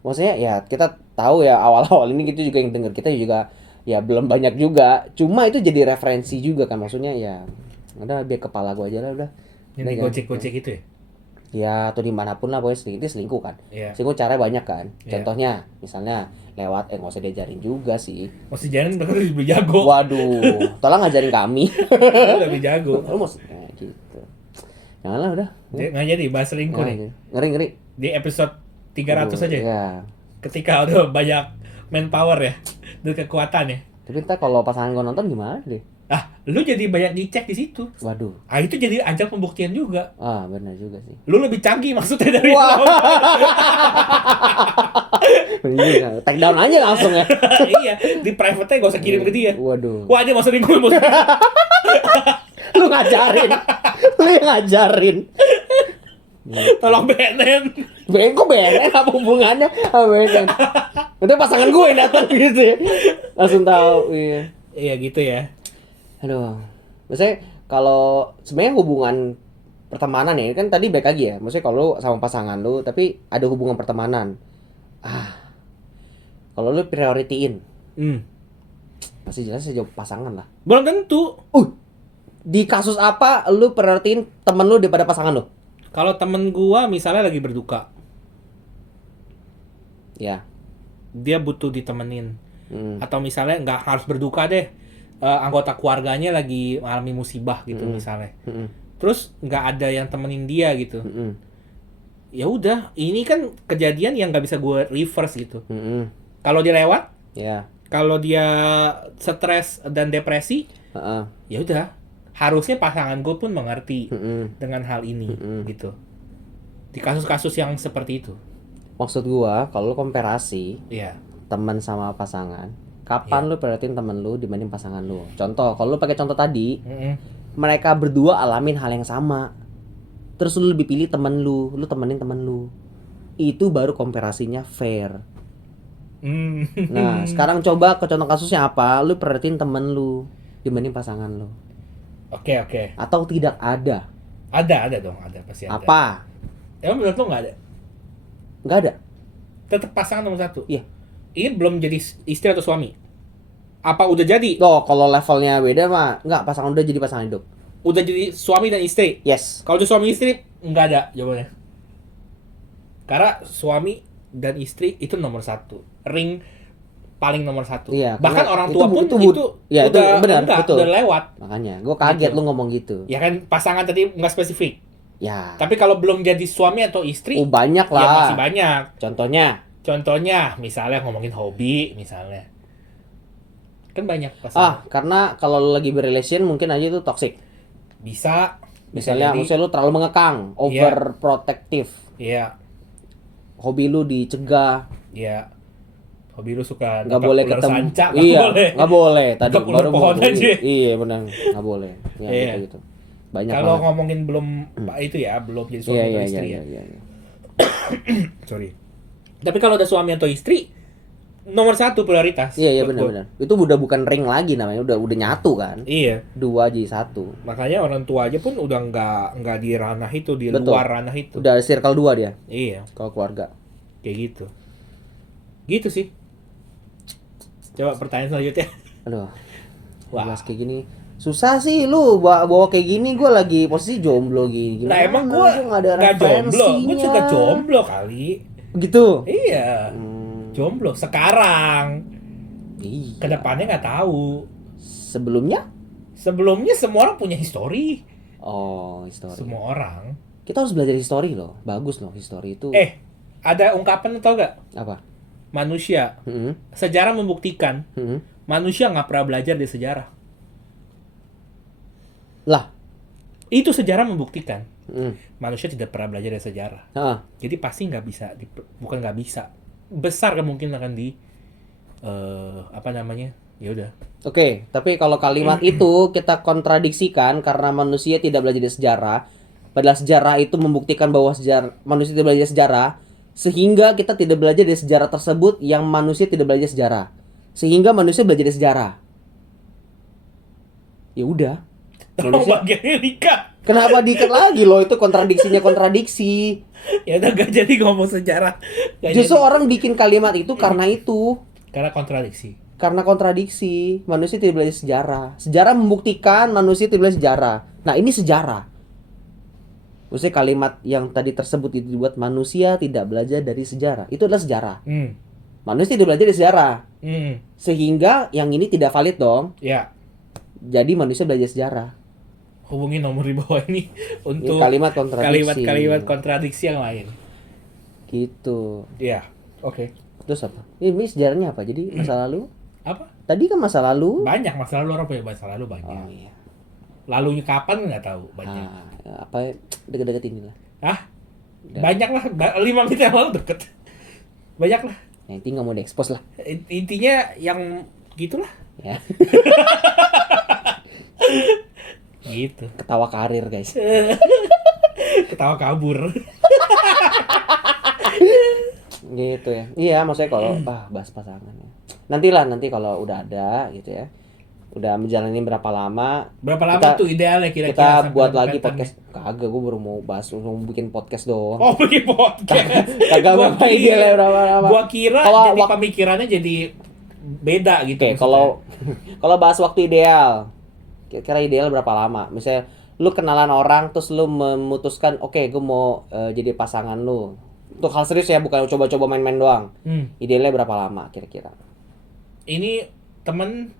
Maksudnya ya kita tahu ya awal-awal ini gitu juga yang denger kita juga ya belum banyak juga. Cuma itu jadi referensi juga kan, maksudnya ya udah biar kepala gue aja lah udah. Yang Udah, digocek-gocek itu ya. Ya atau dimanapun lah pokoknya selingkuh itu selingkuh kan. Iya. Selingkuh caranya banyak kan. Iya. Contohnya misalnya lewat nggak usah diajarin juga sih. Masih jalan berarti lebih jago. Waduh, tolong ngajarin kami. Lebih jago. Lu mau gitu. Janganlah udah. Dia nggak jadi bahas selingkuh nih. Ngeri. Di episode 300 aja. Ya. Ketika udah banyak manpower ya dan kekuatan ya. Tapi ntar kalau pasangan gue nonton gimana deh? Ah, lu jadi banyak dicek di situ. Waduh. Ah, itu jadi ajang pembuktian juga. Ah, benar juga sih. Lu lebih canggih maksudnya dari Wah. lu. Iya, take down aja langsung ya. Iya, di private-nya gak usah kirim ke dia. Waduh. Wah, dia mau selingkuh, mau selingkuh. Lu ngajarin. Lu yang ngajarin. Tolong BNN. Kok BNN apa hubungannya sama BNN? Itu pasangan gue yang datang gitu ya. Langsung tahu, iya. Iya gitu ya. Aduh. Maksudnya kalau sebenarnya hubungan pertemanan ya kan tadi baik lagi ya. Maksudnya kalau lu sama pasangan lu tapi ada hubungan pertemanan. Kalau lu prioritiin, pasti jelas aja pasangan lah. Belum tentu. Di kasus apa lu prioritiin temen lu daripada pasangan lu? Kalau temen gua misalnya lagi berduka, Ya. dia butuh ditemenin. Hmm. Atau misalnya nggak harus berduka deh, anggota keluarganya lagi mengalami musibah gitu misalnya. Terus nggak ada yang temenin dia gitu. Ya udah, ini kan kejadian yang nggak bisa gue reverse gitu. Kalau dia lewat, Ya. kalau dia stres dan depresi, Heeh. ya udah, harusnya pasangan gue pun mengerti dengan hal ini gitu. Di kasus-kasus yang seperti itu. Maksud gua kalau lu komparasi Iya. teman sama pasangan, kapan lu prioritin temen lu dibanding pasangan lu? Contoh, kalau lu pakai contoh tadi, mereka berdua alamin hal yang sama. Terus lu lebih pilih temen lu temenin temen lu. Itu baru komparasinya fair. Nah, sekarang coba ke contoh kasusnya apa? Lu prioritin temen lu dibanding pasangan lu. Oke. Atau tidak ada? Ada dong, ada pasti ada. Apa? Emang menurut lo nggak ada? Nggak ada. Tetap pasangan nomor satu. Iya. Ini belum jadi istri atau suami. Apa udah jadi? Loh, kalau levelnya beda mah nggak, pasangan udah jadi pasangan hidup. Udah jadi suami dan istri. Yes. Kalau udah suami istri nggak ada jawabannya. Karena suami dan istri itu nomor satu. Ring paling nomor satu. Iya, Bahkan karena orang tua itu- pun itu- itu ya, itu udah benar, enggak, betul. udah lewat. Makanya, gue kaget Gitu. lu ngomong gitu. Ya kan pasangan tadi nggak spesifik. Ya. Tapi kalau belum jadi suami atau istri, Banyak ya lah. masih banyak. Contohnya, Misalnya ngomongin hobi, misalnya. Kan banyak pasangan. karena kalau lu lagi berrelation mungkin aja itu toxic. Bisa Misalnya, jadi. maksudnya lu terlalu mengekang, overprotective. Iya, Hobi lu dicegah, iya. Hobi lu suka nggak nangkap boleh ular ketemu. sanca, Iya, boleh. nggak boleh. Tadi Nangkap ular baru mau pohon aja. Iya, benar, nggak boleh. Ya, Iya. gitu. Banyak Kalau banget. ngomongin belum itu ya, belum jadi suami Iya, atau iya, istri iya, ya. iya, iya. Sorry. Tapi kalau udah suami atau istri, nomor satu prioritas. Iya, buat gua. benar-benar. Itu udah bukan ring lagi namanya, udah nyatu kan. Iya. Dua jadi satu. Makanya orang tua aja pun udah nggak di ranah itu, di Betul. luar ranah itu. Udah circle 2 dia Iya, kalau keluarga. kayak gitu. Gitu sih. Coba pertanyaan selanjutnya. Aduh. Wah. Bahas kayak gini susah sih lu bawa kayak gini. Gue lagi posisi jomblo gini. Nah emang gue nggak ada nggak jomblo, gue referensinya. juga jomblo kali. Gitu. Iya, jomblo sekarang. Iya. Kedepannya nggak tahu. Sebelumnya? Sebelumnya semua orang punya histori. Oh, histori. Semua orang. Kita harus belajar histori loh. Bagus loh histori itu. Ada ungkapan tau gak? Apa? Manusia. Mm-mm. Sejarah membuktikan Mm-mm. manusia nggak pernah belajar dari sejarah. Lah. Itu sejarah membuktikan Mm. manusia tidak pernah belajar dari sejarah. Ah. Jadi pasti nggak bisa, bukan nggak bisa, besar kemungkinan akan apa namanya? Ya udah. Oke, tapi kalau kalimat itu kita kontradiksikan karena manusia tidak belajar dari sejarah, padahal sejarah itu membuktikan bahwa manusia tidak belajar sejarah, sehingga kita tidak belajar dari sejarah tersebut yang manusia tidak belajar sejarah, sehingga manusia belajar dari sejarah. Ya udah. Manusia, Bagiannya nikah. kenapa diikat lagi loh? Itu kontradiksinya kontradiksi. Ya udah gak jadi ngomong sejarah. Gak Justru jadi. orang bikin kalimat itu karena itu. Karena kontradiksi. Karena kontradiksi. Manusia tidak belajar sejarah. Sejarah membuktikan manusia tidak belajar sejarah. Nah, ini sejarah. Maksudnya kalimat yang tadi tersebut itu dibuat manusia tidak belajar dari sejarah. Itu adalah sejarah. Manusia tidak belajar dari sejarah. Sehingga yang ini tidak valid dong. Ya, Jadi manusia belajar sejarah. hubungi nomor di bawah ini Ini untuk kalimat kontradiksi. kalimat kontradiksi yang lain. Gitu. Ya, oke. Terus apa? Ini sejarahnya apa? Jadi masa lalu? Apa? Tadi kan masa lalu. Banyak masa lalu, orang punya masa lalu banyak. Oh iya. Lalunya kapan nggak tahu, banyak. Apa deket-deket ini lah. Banyak lah, 5 menit yang lalu deket. Banyak lah. Nah, itu nggak mau diekspos lah. Intinya yang gitulah. Ya. Gitu. Ketawa karir guys. Ketawa kabur. Gitu ya. Iya, maksudnya kalau bahas pasangan ya. Nanti kalau udah ada gitu ya. Udah menjalani berapa lama? Berapa lama Kita- tuh idealnya kira-kira? Kita sampai buat nemu lagi pattern-nya? podcast. Kagak, gue baru mau bahas, mau bikin podcast doang. Oh, bikin podcast. Kagak Gua apa idealnya berapa lama. Gua kira Kalau jadi pemikirannya jadi beda gitu. Oke, maksudnya. kalau bahas waktu ideal, kira-kira ideal berapa lama? Misalnya lu kenalan orang terus lu memutuskan, oke, gue mau jadi pasangan lu. Untuk hal serius ya, bukan coba-coba main-main doang. Idealnya berapa lama kira-kira? Ini temen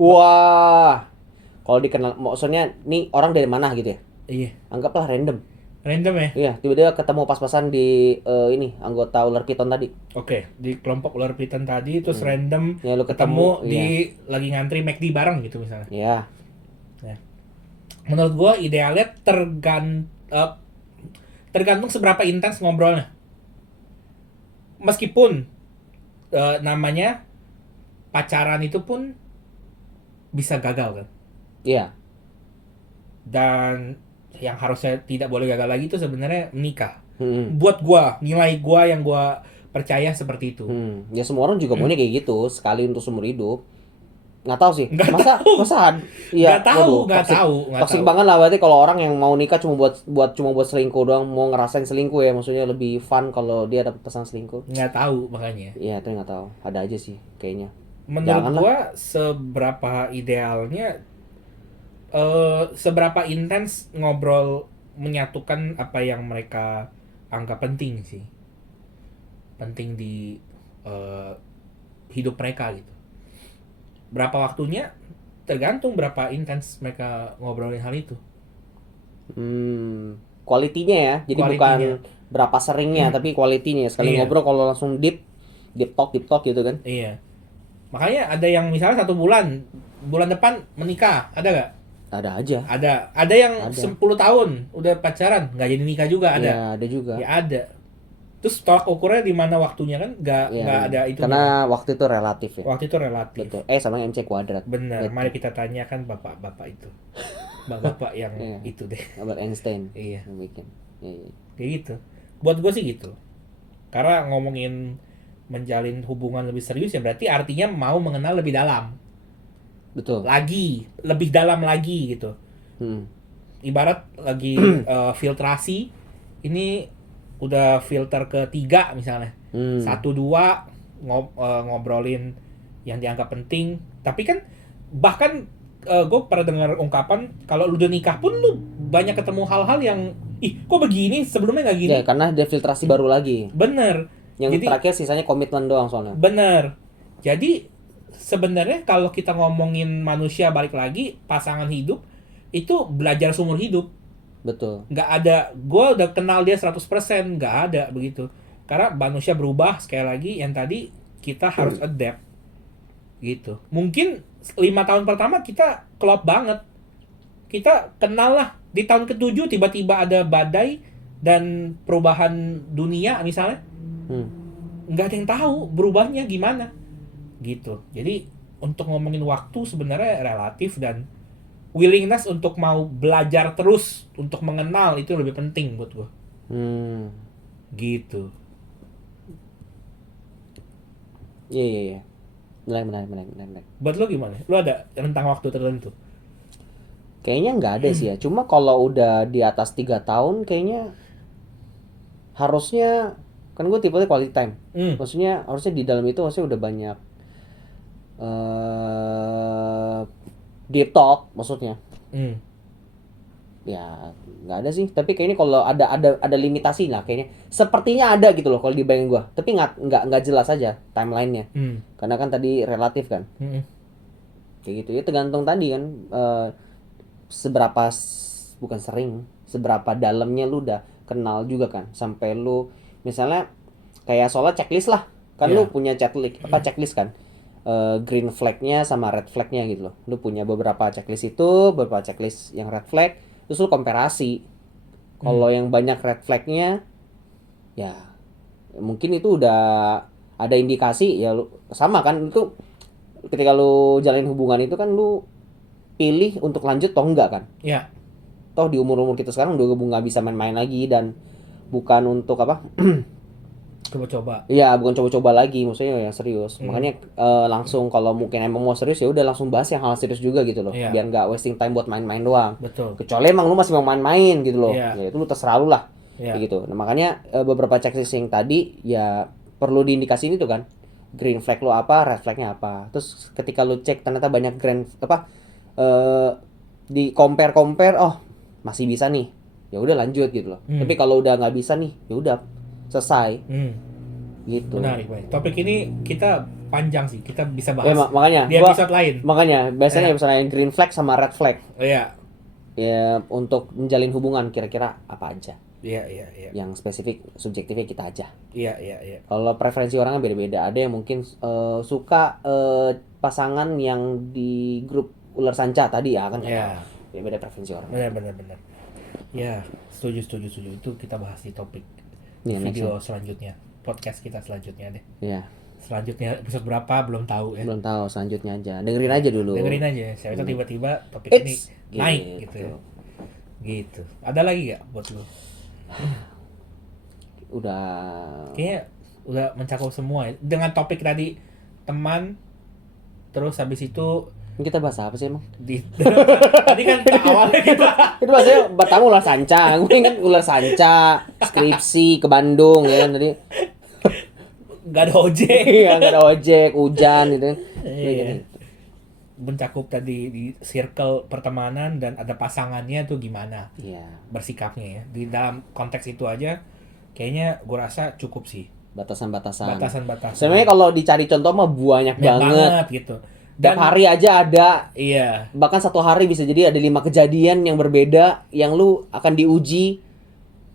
Wah, kalau dikenal, maksudnya nih orang dari mana gitu ya? iya, Anggaplah random. random ya. Iya, tiba-tiba ketemu pas-pasan di ini anggota ular piton tadi. Oke, di kelompok ular piton tadi terus random Ya, lu ketemu ketemu, di lagi ngantri McD bareng gitu misalnya. Iya. Menurut gua idealnya tergantung seberapa intens ngobrolnya. Meskipun namanya pacaran itu pun bisa gagal kan. Iya. Dan yang harusnya tidak boleh gagal lagi itu sebenarnya menikah. Hmm. Buat gua, nilai gua yang gua percaya seperti itu. Ya semua orang juga maunya kayak gitu, sekali untuk seumur hidup. Nggak tahu sih. Nggak masa tahu. iya, Nggak tahu, waduh, nggak toxic- tahu, nggak toxic tahu. banget lah berarti kalau orang yang mau nikah cuma buat selingkuh doang, mau ngerasain selingkuh ya, maksudnya lebih fun kalau dia dapet pasangan selingkuh. Nggak tahu makanya. Iya, tapi nggak tahu. Ada aja sih kayaknya. Menurut Janganlah. gua seberapa idealnya seberapa intens ngobrol menyatukan apa yang mereka anggap penting sih. Penting di hidup mereka gitu. Berapa waktunya tergantung berapa intens mereka ngobrolin hal itu. Kualitinya ya. Jadi bukan Quality-nya. berapa seringnya, tapi kualitinya. Sekali Iya. ngobrol kalau langsung deep talk gitu kan. Iya. Makanya ada yang misalnya 1 bulan depan menikah, ada nggak? Ada aja. Ada yang Ada. 10 tahun udah pacaran nggak jadi nikah juga ada. Iya, ada juga. Ya ada. Terus tolak ukurnya di mana waktunya kan nggak Iya, ada itu. karena waktu itu relatif ya. Waktu itu relatif. Betul. Sama MC kuadrat. Benar. Betul. Mari kita tanyakan bapak-bapak itu. Bapak-bapak yang Iya. itu deh. Albert Einstein Iya. yang bikin. Iya. Kayak gitu. Buat gue sih gitu. Karena ngomongin menjalin hubungan lebih serius ya berarti artinya mau mengenal lebih dalam. Betul. Lagi, lebih dalam lagi gitu. Ibarat lagi filtrasi, ini udah filter ketiga misalnya. 1-2 ngobrolin yang dianggap penting. Tapi kan bahkan gue pernah dengar ungkapan kalau lu udah nikah pun lu banyak ketemu hal-hal yang kok begini sebelumnya nggak gini. Ya, karena ada filtrasi baru lagi. Bener. Yang Jadi- terakhir sisanya komitmen doang soalnya. Bener. Jadi sebenarnya kalau kita ngomongin manusia balik lagi pasangan hidup, itu belajar seumur hidup. Betul. Nggak ada, gue udah kenal dia 100%, nggak ada begitu. Karena manusia berubah, sekali lagi yang tadi kita harus adapt gitu. Mungkin 5 tahun pertama kita klop banget, kita kenal lah. Di tahun ke-7 tiba-tiba ada badai dan perubahan dunia misalnya, nggak ada yang tahu berubahnya gimana gitu. Jadi untuk ngomongin waktu sebenarnya relatif, dan willingness untuk mau belajar terus untuk mengenal itu lebih penting buat gue gitu. Iya. Menarik. Buat lo gimana? Lo ada rentang waktu tertentu? Kayaknya nggak ada sih ya. Cuma kalau udah di atas 3 tahun kayaknya harusnya, kan gue tipenya quality time. Maksudnya harusnya di dalam itu harusnya udah banyak deep talk maksudnya. Ya nggak ada sih. Tapi kayaknya kalau ada limitasi lah kayaknya. Sepertinya ada gitu loh kalau dibayangin gue. Tapi nggak jelas aja timelinenya. Karena kan tadi relatif kan. Kayak gitu ya, tergantung tadi kan seberapa dalamnya lu udah kenal juga kan, sampai lu misalnya kayak soalnya checklist lah kan. Lu punya checklist kan, green flagnya sama red flagnya gitu loh. Lu punya beberapa checklist yang red flag, terus lu komparasi. Kalau yang banyak red flagnya ya mungkin itu udah ada indikasi ya lu sama kan. Itu ketika lu jalin hubungan itu kan lu pilih untuk lanjut atau enggak kan. Ya. Toh di umur kita sekarang udah nggak bisa main-main lagi, dan bukan untuk apa Coba-coba. iya, bukan coba-coba lagi, maksudnya yang serius. Makanya langsung kalau mungkin emang mau serius ya udah langsung bahas yang hal serius juga gitu loh. Biar nggak wasting time buat main-main doang. Betul. Kecuali emang lu masih mau main-main gitu loh. Ya itu lu terserah lu lah. Kayak gitu. Nah makanya beberapa checklist yang tadi ya perlu diindikasiin itu kan, green flag lu apa, red flagnya apa. Terus ketika lu cek ternyata banyak di compare, oh masih bisa nih, ya udah lanjut gitu loh. Tapi kalau udah nggak bisa nih, ya udah selesai. Gitu. Menarik, baik. Topik ini kita panjang sih, kita bisa bahas makanya di episode lain. Makanya biasanya episode lain green flag sama red flag. Iya. Ya untuk menjalin hubungan kira-kira apa aja. Iya. Yang spesifik subjektifnya kita aja. Iya. Kalau preferensi orangnya beda-beda. Ada yang mungkin suka pasangan yang di grup ular sanca tadi ya kan. Iya. Ya beda preferensi orang. Benar. Ya, setuju. Itu kita bahas di topik video selanjutnya, podcast kita selanjutnya deh. Iya. Selanjutnya episode berapa belum tahu ya. Belum tahu, selanjutnya aja. Dengerin aja dulu. Saya itu tiba-tiba topik ini naik gitu ya. Gitu. Ada lagi gak buat lu? Udah. Kayaknya udah mencakup semua ya. Dengan topik tadi teman, terus habis itu Kita bahas apa sih emang? tadi kan awalnya kita Itu bahasanya bertamu ular sanca. Gue ingat ular sanca, skripsi ke Bandung ya kan tadi. nggak ada ojek. Iya, nggak ada ojek, hujan gitu. Iya. Mencakup tadi di circle pertemanan dan ada pasangannya tuh gimana bersikapnya ya. Di dalam konteks itu aja kayaknya gue rasa cukup sih. Batasan-batasan. Sebenarnya Sebenarnya kalau dicari contoh mah banyak banget gitu. Dan hari aja ada. Iya. Bahkan satu hari bisa jadi ada 5 kejadian yang berbeda yang lu akan diuji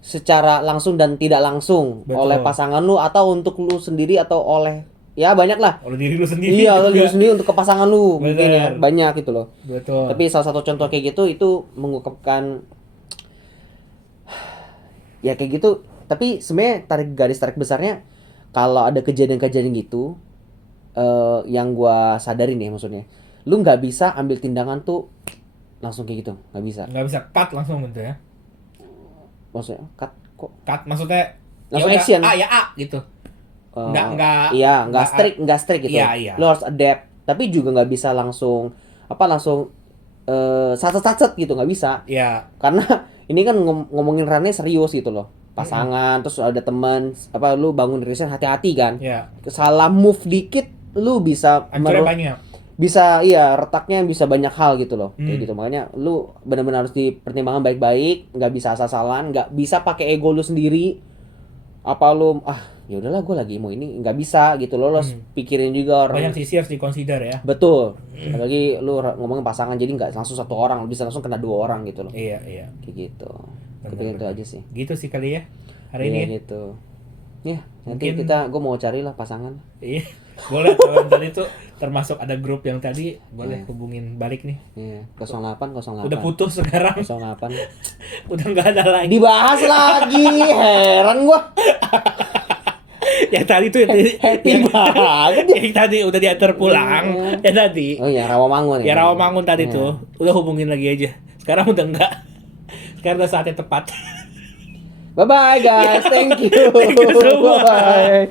secara langsung dan tidak langsung. Betul. Oleh pasangan lu atau untuk lu sendiri atau oleh ya banyak lah. Oleh diri lu sendiri. Iya, oleh diri sendiri untuk ke pasangan lu. Mungkin ya banyak gitu loh. Betul. Tapi salah satu contoh kayak gitu itu mengungkapkan ya kayak gitu. Tapi sebenarnya garis tarik besarnya kalau ada kejadian-kejadian gitu yang gua sadarin nih maksudnya, lu nggak bisa ambil tindakan tuh langsung kayak gitu, nggak bisa cut langsung gitu ya. Maksudnya cut maksudnya langsung action A gitu. Nggak strict gitu. Iya. Lu harus adapt, tapi juga nggak bisa langsung sacet gitu, nggak bisa. Iya. Karena ini kan ngomongin rannya serius gitu loh, pasangan, terus ada teman, lu bangun relation, hati-hati kan. Iya. Salah move dikit lu bisa banyak. Bisa retaknya bisa banyak hal gitu loh. Kayak gitu. Makanya lu benar-benar harus dipertimbangkan baik-baik, nggak bisa asal-asalan, nggak bisa pakai ego lu sendiri. Apa lu ya udahlah gue lagi mau ini nggak bisa gitu lo harus pikirin juga orang. Banyak sisi harus dikonsider ya. Betul. Apalagi lu ngomongin pasangan jadi nggak langsung satu orang, bisa langsung kena dua orang gitu loh. Iya, iya. Kayak gitu. Benar, Kepikiran itu benar. aja sih. Gitu sih kali ya hari Iya ini ya. gitu. Ya, nanti Mungkin- gue mau cari lah pasangan. Iya. Boleh kalau yang tadi tuh termasuk ada grup yang tadi boleh hubungin balik nih. Iya, 0808. Udah putus sekarang. 08. Udah nggak ada lagi. Dibahas lagi, heran gua. Yang tadi tuh Happy banget. yang tadi udah diantar pulang. Yang tadi. Oh iya, Rawamangun Ya Rawamangun tadi Iya. tuh udah hubungin lagi aja. Sekarang udah enggak. Sekarang udah saatnya tepat. Bye bye guys, thank you. Thank you semua. Bye.